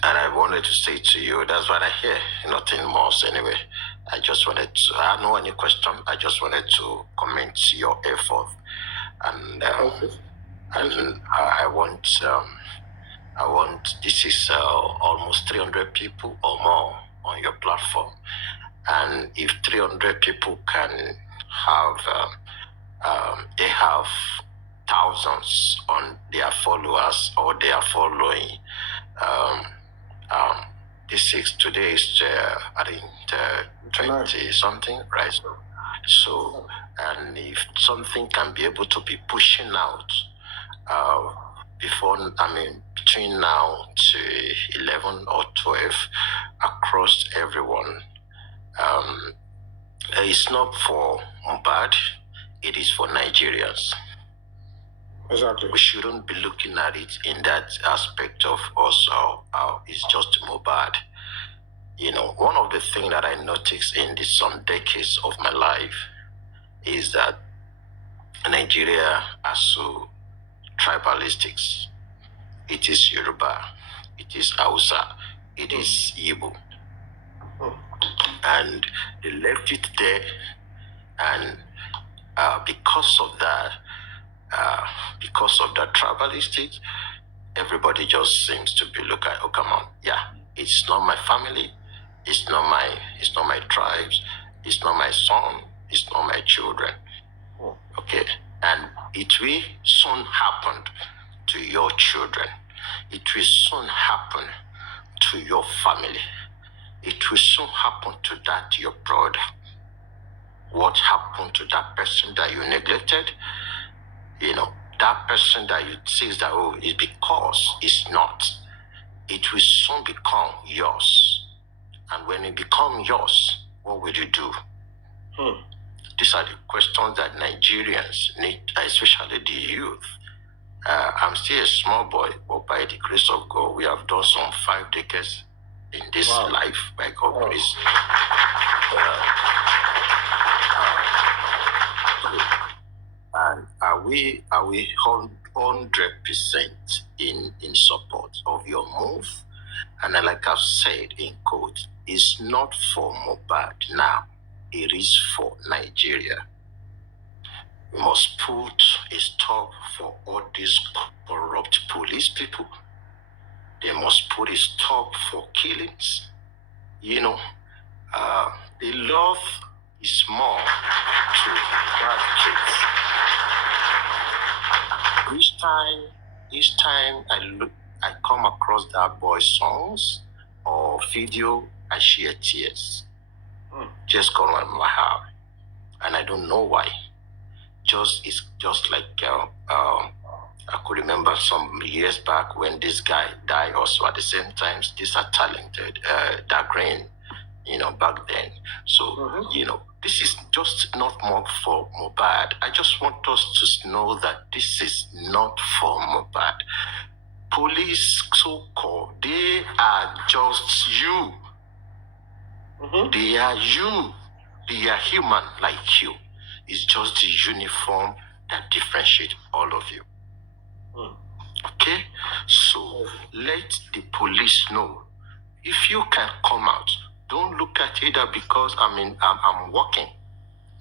And I wanted to say to you, that's what I hear, nothing more. So anyway, I just wanted to, I don't know any question. I just wanted to comment your effort. And I want, this is almost 300 people or more on your platform. And if 300 people can have, they have thousands on their followers or they are following, today is I think 20 something, right? So, and if something can be able to be pushing out between now to 11 or 12 across everyone, it's not for Mohbad, it is for Nigerians. Exactly. We shouldn't be looking at it in that aspect of also it's just Mohbad. One of the things that I noticed in some decades of my life is that Nigeria are so tribalistics. It is Yoruba, it is Hausa, it is Igbo. And they left it there, and because of that tribalistic, everybody just seems to be looking, oh come on, yeah, it's not my family, it's not my tribes, it's not my son, it's not my children. Okay, and it will soon happen to your children. It will soon happen to your family. It will soon happen to that your brother. What happened to that person that you neglected? That person that you see that is because it's not. It will soon become yours. And when it becomes yours, what will you do? These are the questions that Nigerians need, especially the youth. I'm still a small boy, but by the grace of God, we have done some 5 decades in this life, by God's grace. And are we 100% in support of your move? And like I've said in quote, it's not for Mohbad now, it is for Nigeria. We must put a stop for all these corrupt police people. They must put a stop for killings. You know, the love is more to bad kids. Each time I come across that boy's songs or video, I shed tears. Just come out of my heart, and I don't know why. It's just like I could remember some years back when this guy died. Also at the same time, these are talented, that grain, back then. So this is just not more for Mohbad. I just want us to know that this is not for Mohbad. Police, so-called, they are just you. They are you. They are human like you. It's just the uniform that differentiates all of you. Okay? So let the police know. If you can come out, don't look at it because I'm working.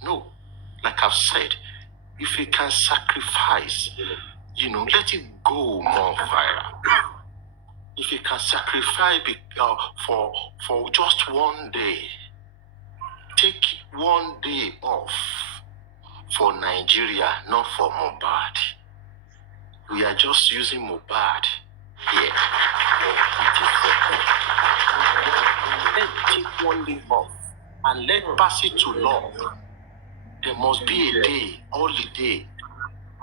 No. Like I've said, if you can sacrifice, let it go more viral. If you can sacrifice for just one day, take one day off for Nigeria, not for Mohbad. We are just using Mohbad here. Let's take one day off and let's pass it to law. There must be a day, holiday,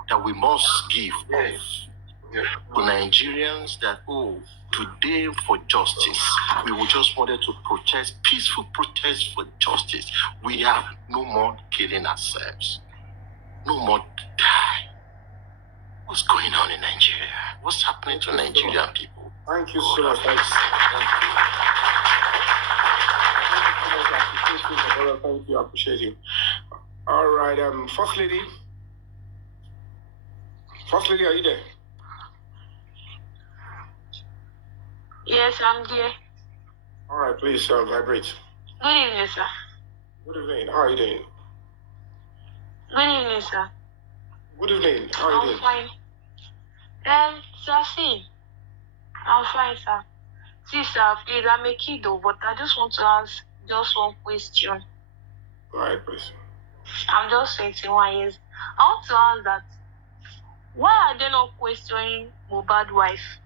that we must give off to Nigerians that, today for justice. We just wanted to protest, peaceful protest for justice. We have no more killing ourselves. No more die. What's going on in Nigeria? What's happening to Nigerian people? Thank you so much. Thank you. I appreciate you. All right, First Lady. First Lady, are you there? Yes, I'm there. All right, please vibrate. Good evening, sir. Good evening. How are you doing? Good evening, sir. Good evening. How are you doing? I'm fine. Sir, see, I'm fine, sir. See, sir, please, I'm a kid, though, but I just want to ask just one question. Go ahead, please. I'm just 21 years. I want to ask that, why are they not questioning Mohbad's wife?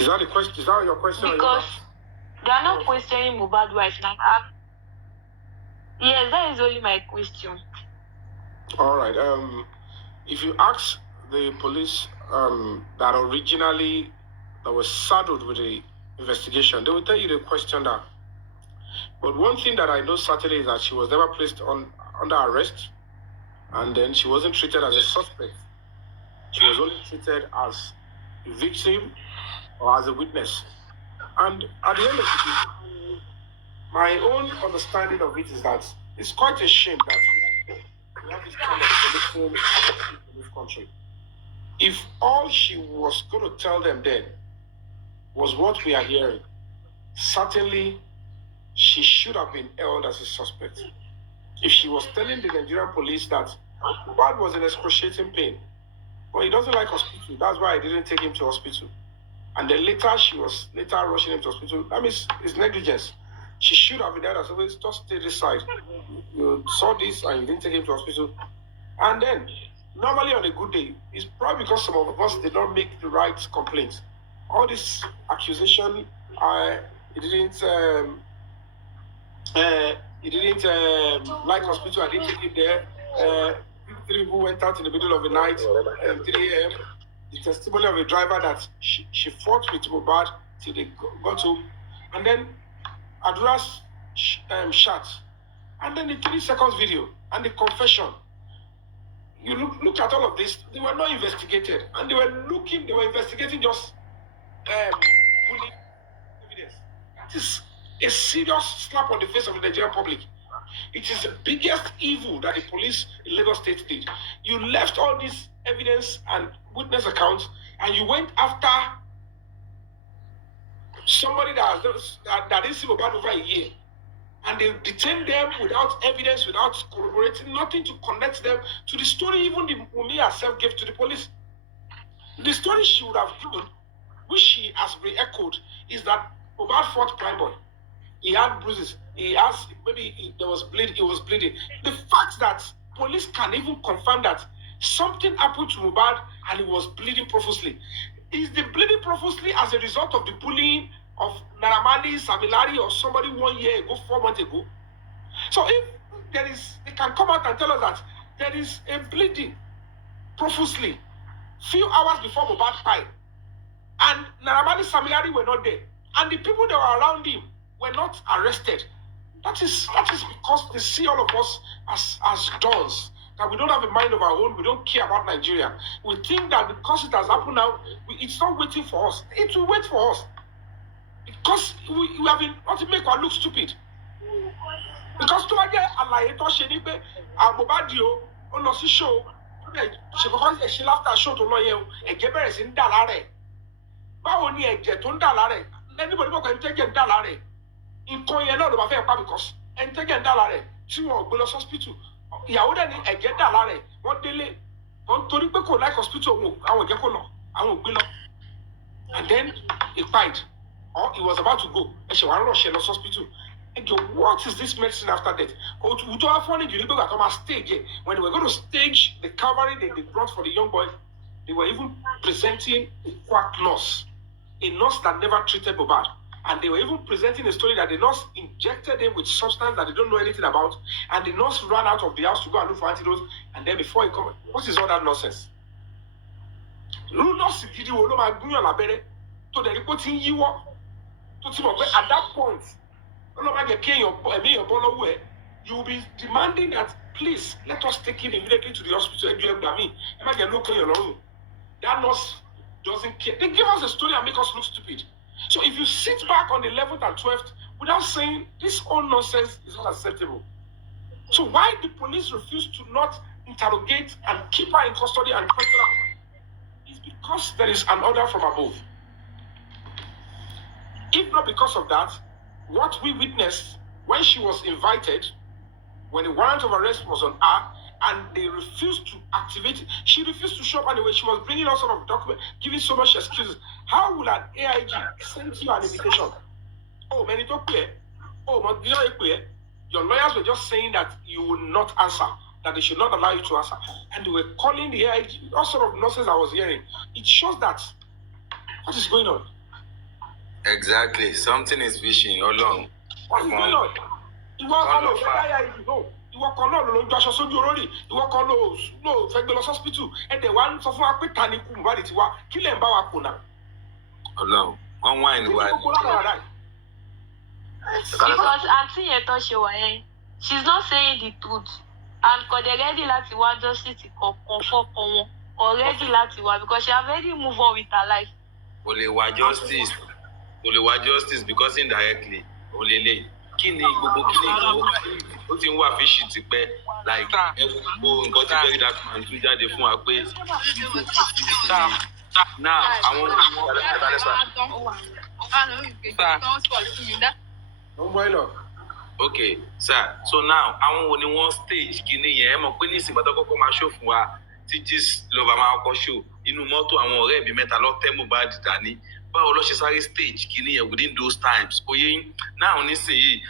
Is that the question? Is that your question? Because they are not questioning Mohbad's wife now. Yes, that is only my question. All right. If you ask the police that originally that was saddled with the investigation, they will tell you the question that. But one thing that I know certainly is that she was never placed under arrest, and then she wasn't treated as a suspect. She was only treated as a victim or as a witness. And at the end of the day, my own understanding of it is that it's quite a shame that we have this kind of political in this country. If all she was going to tell them then was what we are hearing, certainly she should have been held as a suspect. If she was telling the Nigerian police that Mohbad was in excruciating pain, but he doesn't like hospital, that's why I didn't take him to hospital. And then later she was rushing him to hospital. That means it's negligence. She should have been there as always. Just stay this side. You saw this and you didn't take him to hospital. And then normally on a good day, it's probably because some of us did not make the right complaints. All this accusation, he didn't like hospital. I didn't take him there. Three people went out in the middle of the night, 3 a.m. The testimony of a driver that she fought with Mohbad till they got home, and then Adura's shot, and then the 3 seconds video and the confession. You look at all of this. They were not investigated, and they were investigating just pulling evidence. That is a serious slap on the face of the Nigerian public. It is the biggest evil that the police in Lagos State did. You left all this evidence and witness accounts, and you went after somebody that didn't see Mohbad over a year, and they detain them without evidence, without corroborating, nothing to connect them to the story even the Wunmi herself gave to the police. The story she would have given, which she has re-echoed, is that Mohbad fought Prime Boy. He had bruises. He has there was bleeding. He was bleeding. The fact that police can even confirm that something happened to Mohbad and he was bleeding profusely. Is the bleeding profusely as a result of the bullying of Naira Marley, Samilari, or somebody 1 year ago, 4 months ago? So if there is, they can come out and tell us that there is a bleeding profusely few hours before Mohbad died, and Naira Marley, Samilari were not there, and the people that were around him were not arrested. That is because they see all of us as dons, that we don't have a mind of our own, we don't care about Nigeria. We think that because it has happened now, it's not waiting for us. It will wait for us. Because we have been, not to make one look stupid. Because to get àlàyé tó ṣe ní pé Mohbad ó lọ sí show, ṣe kọ́kọ́ ṣe láfta show tó lọ yẹ o, ẹ̀jẹ̀ bẹ̀rẹ̀ sí ń dà lára ẹ̀. Báwo ni ẹ̀jẹ̀ tó ń dà lára ẹ̀? Anybody mọ̀ pé ẹni tẹ́jẹ̀ ń dà lára ẹ̀? Nǹkan yẹn náà ló máa fẹ́ pa because ẹni tẹ́jẹ̀ ń dà lára ẹ̀ tí wọ́n gbé lọ sí hospital. Ìyàwó dẹ̀ ni ẹ̀jẹ̀ dà lára ẹ̀, wọ́n délé. Wọ́n torí pé kò like hospital àwọn ẹ̀jẹ̀ kò lọ, àwọn ò gbé lọ. And then he died. Or he was about to go. And she was rushing to the hospital. And what is this medicine after death? We don't have funny you remember that on our stage. When they were going to stage the cavalry they brought for the young boy, they were even presenting a quack nurse. A nurse that never treated Mohbad. And they were even presenting a story that the nurse injected him with substance that they don't know anything about. And the nurse ran out of the house to go and look for antidote. And then before he come, what is all that nonsense? Nurse gidi wo ló máa gúnyàn lábẹ́rẹ́ tó dẹ̀ rí pé ó ti ń yíwọ́. At that point, you will be demanding that, please, let us take him immediately to the hospital. That nurse doesn't care. They give us a story and make us look stupid. So if you sit back on the 11th and 12th without saying this whole nonsense is not acceptable. So why the police refuse to not interrogate and keep her in custody and question her? It's because there is an order from above. If not because of that, what we witnessed when she was invited, when the warrant of arrest was on her, and they refused to activate it, she refused to show up anyway. She was bringing all sort of documents, giving so much excuses. How will an AIG send you an invitation? Oh, man, it's okay. Oh, man, your lawyers were just saying that you will not answer, that they should not allow you to answer. And they were calling the AIG, all sort of nonsense I was hearing. It shows that what is going on. Exactly. Something is fishing all along. What is going on? You walk on you walk on ló ń daṣọ sójú olórí. You walk on ló fẹ́ gbé lọ hospital. And the one sọ fún wa pé ta ni kú Mohbad ti wá. Kí lẹ̀ ń bá wa kò náà? Ọlọ́run, wọ́n wá ìlú wa. Because àǹtí yẹn tó ṣe wà yẹn, she's not saying the truth. And kò dẹ̀ ready láti wá justice kankan fọ́kàn wọn. Kò ready láti wá because she already move on with her life. Kò lè wá justice. Kò lè wá justice because indirectly ó lè lè. Kí ni gbogbo kí ni ó ti ń wà fíṣì tipẹ́ like gbogbo nǹkan tí very dark man tún jáde fún wa pé now àwọn okay sir, so now àwọn wo ni wọ́n stage kíní yẹn ẹ mọ̀ pé ní ìsìn bàtà kọ́kọ́ máa show fún wa tí gist lọ́ba máa kọ́ show inú mọ́tò àwọn ọ̀rẹ́ mi mẹ́ta lọ tẹ́ Mohbad dání báwo lọ ṣe sáré stage kíní yẹn within those times oyè náà nísìnyí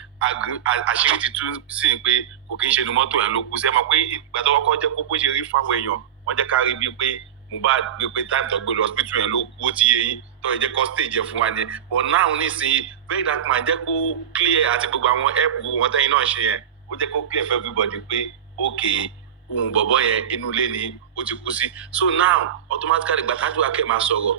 àṣírí ti tún sí pé kò kí n ṣe inú mọ́tò yẹn ló kú sí ẹ mọ̀ pé ìgbà tó kọ́kọ́ jẹ́ kó bó ṣe rí fáwọn èèyàn wọ́n jẹ́ ká rí bíi pé Mohbad gbé pé time tó gbé lọ hospital yẹn ló kú ó ti yé yín tó yẹ jẹ́ kó stage yẹn fún wa ni but now nísìnyí very dark man jẹ́ kó clear àti gbogbo àwọn help wọn tẹ́yìn náà ṣe yẹn ó jẹ́ kó clear for everybody pé okay ohun bọ̀bọ̀ yẹn inú ilé ni ó ti kú sí so now automatically gbàtàjú akẹ́ máa sọ̀rọ̀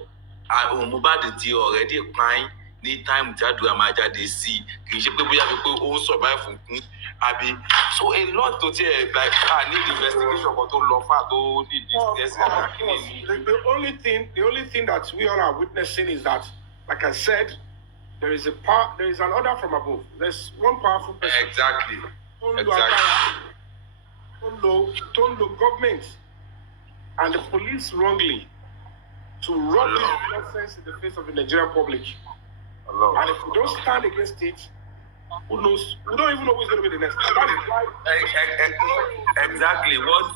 ohun Mohbad ti already pine ní time tí àdúrà máa jáde sí kì í ṣe pé bóyá pé ó ń survive fún àbí so a lot tó tiẹ̀ like need investigation kan tó lọ fà tó need discussing. The only thing that we all are witnessing is that, like I said, there is an order from above. There's one powerful person. Exactly. Tondo government and the police wrongly to rub this nonsense in the face of the Nigerian public. And if we don't stand against it, who knows? We don't even know who's going to be the next. So that is why. Exactly what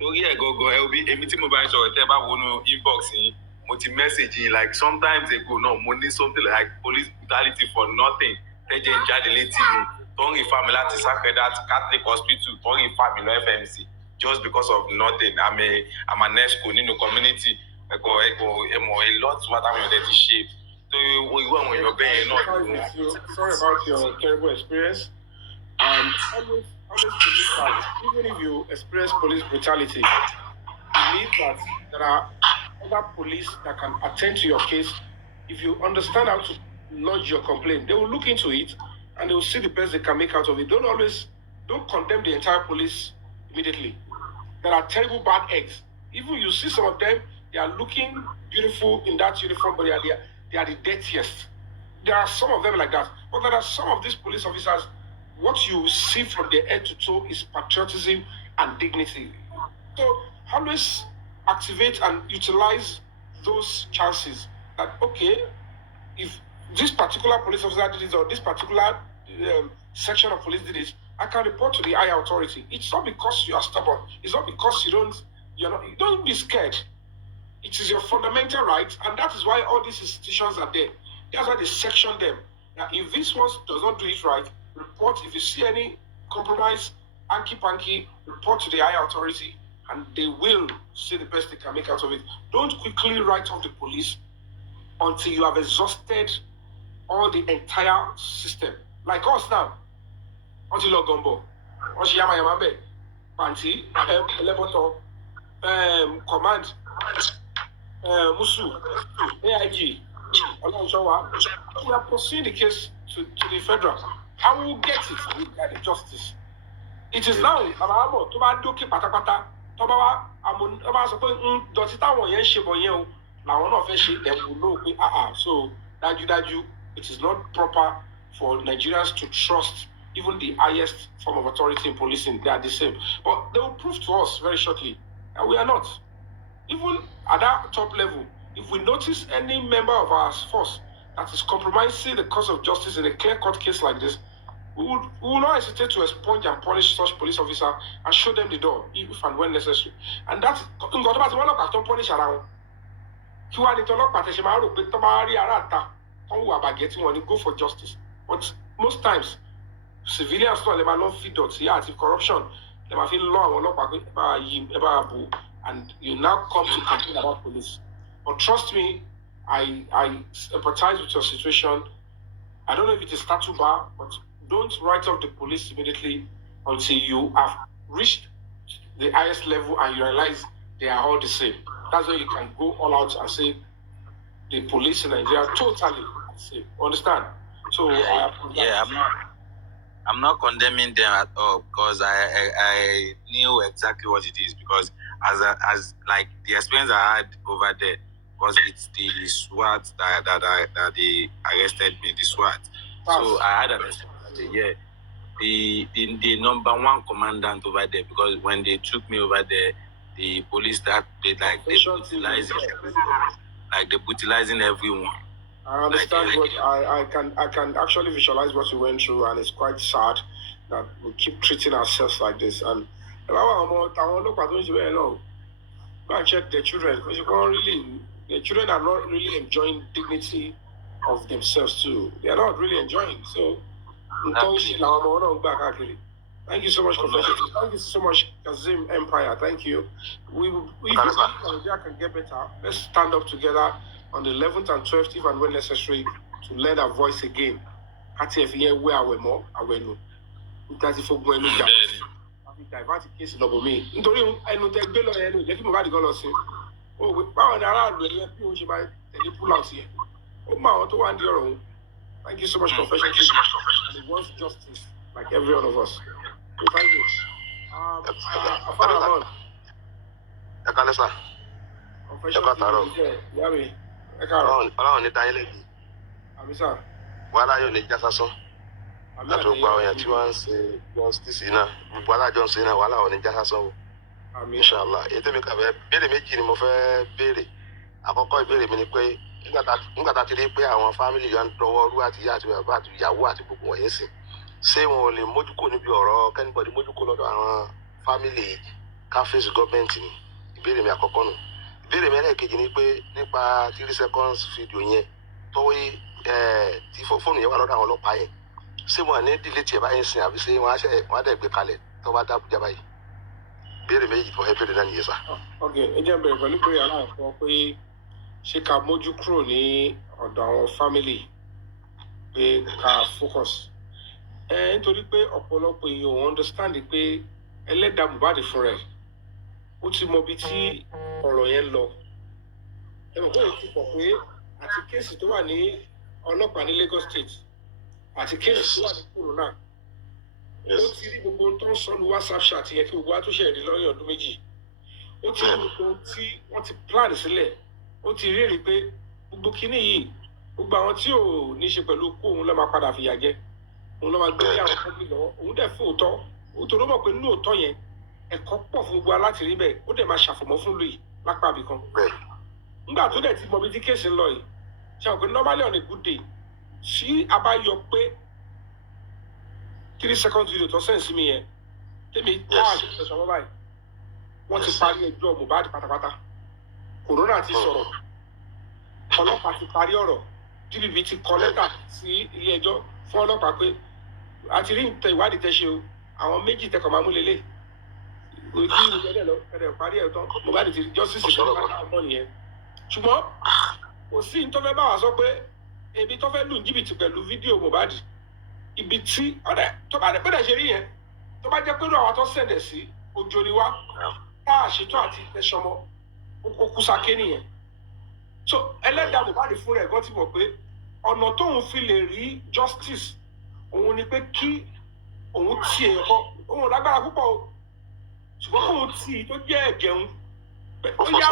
torí ẹ̀ gangan ẹ obi èmi tí mo bá ń sọ̀rọ̀ tẹ́ bá wọnú inbox yín mo ti message yín like sometimes ago náà mo ní something like police brutality for nothing tẹ́jẹ̀ ń jáde létí mi tó ń refer mi láti Sacred-Heart Catholic Hospital tó ń refer mi lọ FMC just because of nothing I'm an ESCO nínú community ẹ̀mọ̀ a lot wá táwọn èèyàn ti ṣe tó irú àwọn èèyàn bẹ́ẹ̀ náà. Sorry about your terrible experience. Always believe that even if you experience police brutality, believe that there are other police that can attend to your case. If you understand how to lodge your complaint, they will look into it and they will see the best they can make out of it. Don't condemn the entire police immediately. There are terrible bad eggs. Even you see some of them, they are looking beautiful in that uniform, but they are the dirtiest. There are some of them like that. But there are some of these police officers, what you see from their head to toe is patriotism and dignity. So always activate and utilize those chances that, okay, if this particular police officer did this or this particular section of police did this, I can report to the higher authority. It's not because you are stubborn. It's not because you don't be scared. It is your fundamental right, and that is why all these institutions are there. That's why they section them. Now, if this one does not do it right, report. If you see any compromise, hanky-panky, report to the higher authority, and they will see the best they can make out of it. Don't quickly write off the police until you have exhausted all the entire system. Like us now. Until Logombo, Oshiyama Yamambe, Panti, Leboto, Command, Musu, AIG, Olonshawa. We are pursuing the case to the federal. And we will get it. We will get the justice. It is now, Amamo, Toba Doki Patapata, Toba, Amon, so Dotita Yen Shiboyen, Lawan of Eshi, then we know. So, that you, it is not proper for Nigerians to trust even the highest form of authority in policing. They are the same. But they will prove to us very shortly that we are not. Even at that top level, if we notice any member of our force that is compromising the cause of justice in a clear-cut case like this, we will not hesitate to expunge and punish such police officer and show them the door, if and when necessary. And that's punish around. Go for justice. But most times, civilians don't feed dots. Yeah, it's corruption. They might feel law and you now come to complain about police. But trust me, I empathize with your situation. I don't know if it is statute bar, but don't write off the police immediately until you have reached the highest level and you realize they are all the same. That's why you can go all out and say the police in Nigeria are totally the same. Understand? So I'm not condemning them at all because I knew exactly what it is because as like the experience I had over there was it's the SWAT that they arrested me, the SWAT. So I had an experience, the number one commandant over there because when they took me over there, the police they brutalizing everyone. I understand I can actually visualize what you went through, and it's quite sad that we keep treating ourselves like this. And go and check the children because the children are not really enjoying dignity of themselves too. They are not really enjoying. So thank you so much, Professor. Thank you so much, Kazim Empire. Thank you. If Nigeria can get better, let's stand up together on the 11th and 12th, if and when necessary, to lend our voice again. Divert the case in me. Thank you so much, Professor. And he wants justice, like every one of us. So thank you. Láti gba àwọn èèyàn tí wọ́n ń ṣe justice náà gbogbo alájọ ń ṣe náà wàhálà ò ní já sásán o. Inshallah èyí tèmi kà fẹ́ béèrè méjì ni mo fẹ́ béèrè. Àkọ́kọ́ ìbéèrè mi ni pé nígbà tá a ti rí pé àwọn fámìlì yẹn ń dọwọ́ rú àti ìyá àti bàbá àti ìyàwó àti gbogbo wọ̀nyí sìn ṣé wọn ò lè mójúkò níbi ọ̀rọ̀ kẹ́nìbọ̀dì mójúkò lọ́dọ̀ àwọn fámìlì káfíńsì gọ́ọ̀mẹ̀ntì ni ìbéèrè mi àkọ́kọ́ nù. Ìbéèrè mi ẹlẹ́ẹ̀kejì ni pé nípa 3 seconds fídíò yẹn tọ́wé tí fóònù yẹn wà lọ́dọ̀ àwọn ọlọ́pàá yẹn ṣé wọn ní dìlẹ́tì ẹ̀ báyìí sìn àbí ṣé wọn á dẹ̀ gbé kalẹ̀ tó bá dábùjá báyìí. Ìbéèrè méjì tó fẹ́ béèrè náà nìyẹn sà. ok ẹ jẹ́ bẹ̀rẹ̀ pẹ̀lú pé aláàfọ́ pé ṣé ká mójú kúrò ní ọ̀dọ̀ àwọn fámìlì pé ká focus. Nítorí pé ọ̀pọ̀lọpọ̀ èèyàn ò understand pé ẹlẹ́dàá Mohbad fún rẹ̀ ó ti mọ ibi tí ọ̀rọ̀ yẹn lọ. Ẹ mọ̀ pé èyí ti pọ̀ pé àti kéèsì tó wà ní ọlọ́pàá ní Lagos State àti kéèsì tó wà ní Corona ó ti rí gbogbo ohun tó ń sọ ní WhatsApp chat yẹn kí gbogbo àtúnṣe rí lọ́yìn ọdún méjì. Ó ti rí gbogbo ohun tí wọ́n ti plan sílẹ̀. Ó ti rí pé gbogbo kinní yìí gbogbo àwọn tí ò ní ṣe pẹ̀lú kó òun lọ́ máa padà fìyà jẹ òun lọ́ máa gbé àwọn fọ́bí lọ́wọ́ òun dẹ̀ fún òótọ́ òótọ́ ló mọ̀ pé nínú òótọ́ yẹn ẹ̀kọ́ pọ̀ fún gbogbo aláti rí bẹ́ẹ̀ ó dẹ̀ máa ṣàfọ̀mọ́ fún lùyìí lápá ibì kan. Nígbà tó dẹ̀ ti mọ bí tí kéèsì ń lọ yìí ṣe àwọn pé normally on a good day tí a bá yọ pé 3 seconds video tó sẹ́yìn sí mi yẹn tèmi táwọn àti ìṣẹ̀ṣọ́ wọn báyìí wọ́n ti parí ẹjọ́ Mohbad pátápátá. Corona ti sọ̀rọ̀ ọlọ́pàá ti parí ọ̀rọ̀ DPP ti kọ lẹ́tà sí ilé ẹjọ́ fún ọlọ́pàá pé a ti rí ìwádìí tẹ́ ṣe o àwọn méjì tẹkọ̀ máa mú lélẹ̀ ojú ìwé lọ ẹ̀rẹ̀ parí ẹ̀ tán Mohbad ti rí justice ìjọba náà nìyẹn. Ṣùgbọ́n kò sí ní tó fẹ́ bá wa sọ pé ebi tó fẹ́ lù ní jìbìtì pẹ̀lú fídíò Mohbad ibi tí ọ̀rẹ́ tó bá dẹ̀ pẹ́ẹ́dẹ̀ ṣe rí yẹn tó bá jẹ́ pé àwọn tó sẹ̀dẹ̀ sí ojú ni wá tá a ṣètò àti ẹ̀ṣọ́mọ ó kú sáké nìyẹn. So ẹlẹ́dàá Mohbad fún rẹ̀ gan ti mọ̀ pé ọ̀nà tóun fi lè rí justice òun ni pé kí òun ti èèyàn kan òun lágbára púpọ̀ o ṣùgbọ́n kóun tì í tó jẹ́ ẹ̀jẹun ó yá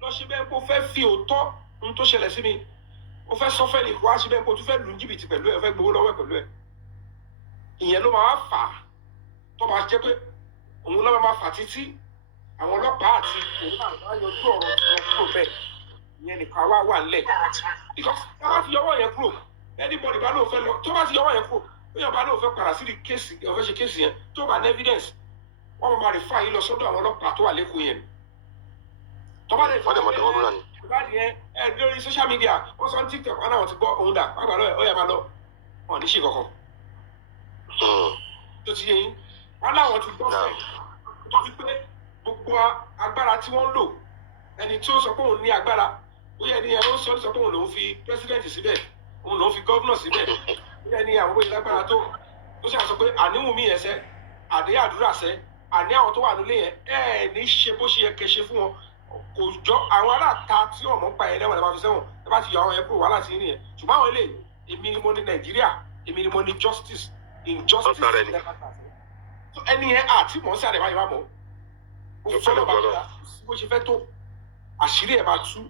lọ ṣe bẹ́ẹ̀ kó fẹ́ fi òótọ́ ohun tó ṣẹlẹ̀ sí mi ó fẹ́ sọ fẹ́ ni wá ṣe bẹ́ẹ̀ kó tún fẹ́ lù jìbìtì pẹ̀lú ẹ̀ fẹ́ gbowó lọ́wọ́ ẹ̀ pẹ̀lú ẹ̀ ìyẹn ló máa fà á tó máa jẹ́ pé òun lọ́wọ́ máa fà títí àwọn ọlọ́pàá àti òun náà wá yọjú ọ̀rọ̀ wọn kúrò bẹ́ẹ̀ ìyẹn nìkan wà nílẹ̀ because tó bá ti yọwọ́ yẹn kúrò anybody bá lóun fẹ́ lọ tó bá ti yọwọ́ yẹn kúrò bóyá bá lóun fẹ́ padà sí kéèsì ọ̀fẹ́ ṣe kéèsì yẹn tó bá ní evidence wọ́n máa refer yín lọ sọ́dọ̀ àwọn ọlọ́pàá tó wà lẹ́kọ̀ọ́ yẹn tó bá lè fọ́ ìbáàdì yẹn lórí social media wọ́n sọ ní TikTok wọn náà ti gbọ́ òun dà pàápàá lọ́yẹ̀ ó yẹ máa lọ wọn ní ṣì kankan tó ti yẹ yín wọn láwọn ti gbọ́ fẹ́ tó fi pé gbogbo agbára tí wọ́n lò ẹni tí ó sọ pé òun ní agbára ó yẹ ni ẹni ó sọ pé òun lòún fi president síbẹ̀ òun lòún fi governor síbẹ̀ ó yẹ ni àwọn bóyá lágbára tó ṣe àṣọ pé àníwùn mí yẹn sẹ́ àdé àdúrà sẹ́ àní àwọn tó wà nílé yẹn ní ṣe bó ṣe yẹ kẹ́ ṣe fún wọn kò jọ àwọn aláta tí ọmọ ń pa ẹ̀ lẹ́wọ̀n ẹ̀ bá fi sẹ́wọ̀n ẹ bá ti yọ àwọn yẹn kúrò wàhálà sí nìyẹn ṣùgbọ́n àwọn ilé èmi ni mo ní Nàìjíríà èmi ni mo ní justice injustice ẹni yẹn àti mọ̀ sí àdèmá yìí má mọ̀ ó fọlọ́ bá yà bó ṣe fẹ́ tó àṣírí ẹ̀ máa tú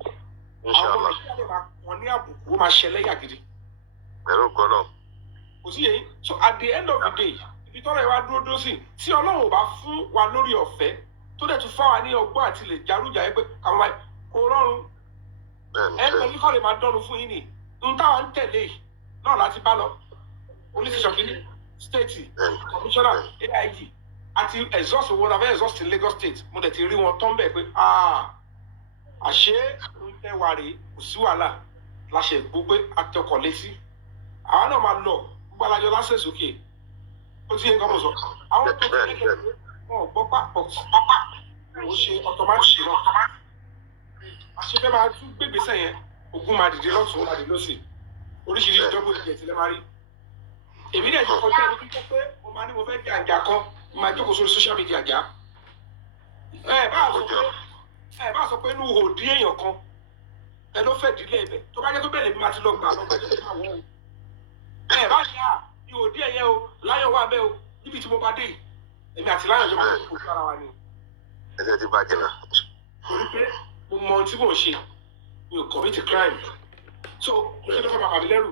àwọn ọmọ Nàìjíríà lè máa wọn ní àbùkù ó máa ṣẹlẹ̀ yà gidi. ẹ̀rọ gbọ́dọ̀. kò sí yẹn so at the end of the day ibi tọ́rọ̀ ẹ̀ wá dúró sí tí Ọlọ́run ò bá fún wa lórí ọ̀fẹ́ tó dẹ̀ tún fáwa ní ọgbọ́n àti lè jarújà yẹn pé àwọn máa kó rọrùn ẹgbẹ́ kíkọ́ lè máa dọ́nu fún yín ni ohun táwa ń tẹ̀lé náà láti bá lọ oníṣẹ́sọ̀ kìíní state commissioner AIG àti exhaust owó náà fẹ́ exhaust Lagos State mo dẹ̀ ti rí wọn tán bẹ́ẹ̀ pé àṣé ń tẹ́wà rè kò sí wàhálà láṣẹ gbó pé atọkọ̀ létí àwọn náà máa lọ gbogbo alájọ lásẹ̀ sókè ó ti yẹ nǹkan mọ̀ sọ àwọn tó ti lẹ́kẹ̀ẹ́ wọn ò gbọ́ pápá ó ṣe ọ̀tọ̀mátìkì náà àṣefẹ́ máa tún gbégbèsè yẹn ogun máa dìde lọ́tún máa dìde lọ́sì oríṣiríṣi dọ́gbò ìjẹ́ tilẹ̀ máa rí èmi dẹ̀ ti kọjá ẹni tó pé mo máa ní mo fẹ́ jà àjà kan mo máa jókòó sórí social media jà ẹ bá sọ pé inú òdí èèyàn kan ẹ ló fẹ́ dílé ẹ̀bẹ̀ tó bá jẹ́ pé bẹ́ẹ̀ lèmi máa ti lọ gbà lọ́gbà tó máa wọ̀ ẹ bá ní ní òdí ẹ̀yẹ o láyọ̀ wà bẹ́ẹ̀ o níbi tí mo bá dé èmi àti láyọ̀ jọ máa ń kó ara wa ni. ẹ̀jẹ̀ ti bàjẹ́ náà. torí pé mo mọ ohun tí mò ń ṣe mi ò commit crime so kí ló fẹ́ máa bàbí lẹ́rù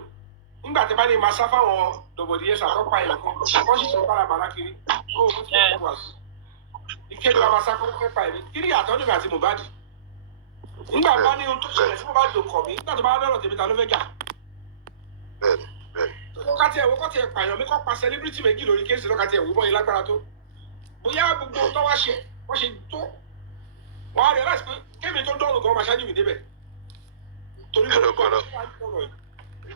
nígbà tí bá ní máa sá fáwọn dọ̀bọ̀dìyẹ sàkọ́pà èèyàn kan wọ́n sì sọ bárabàrá kiri ó mo ti fẹ́ wà sí ìkéde wa máa sá fún pẹ́pà ẹ̀mí kiri àtọ́jú mi àti Mohbad nígbà bá ní ohun tó ṣẹlẹ̀ tí Mohbad lò kọ̀ mí nígbà tó bá lọ́rọ̀ tèmi ta ló fẹ́ jà lọ́kàtí ẹ̀wọ́ kọ́tí ẹ̀ pààyàn mi kọ́ pa celebrity méjì lórí kéèsì lọ́kàtí ẹ̀wọ́ bọ́ yìí lágbára tó bóyá gbogbo tó wá ṣe wọ́n ṣe tó wọ́n á realize pé kémi tó dọ́rùn kan máa ṣáájú mi débẹ̀ torí gbogbo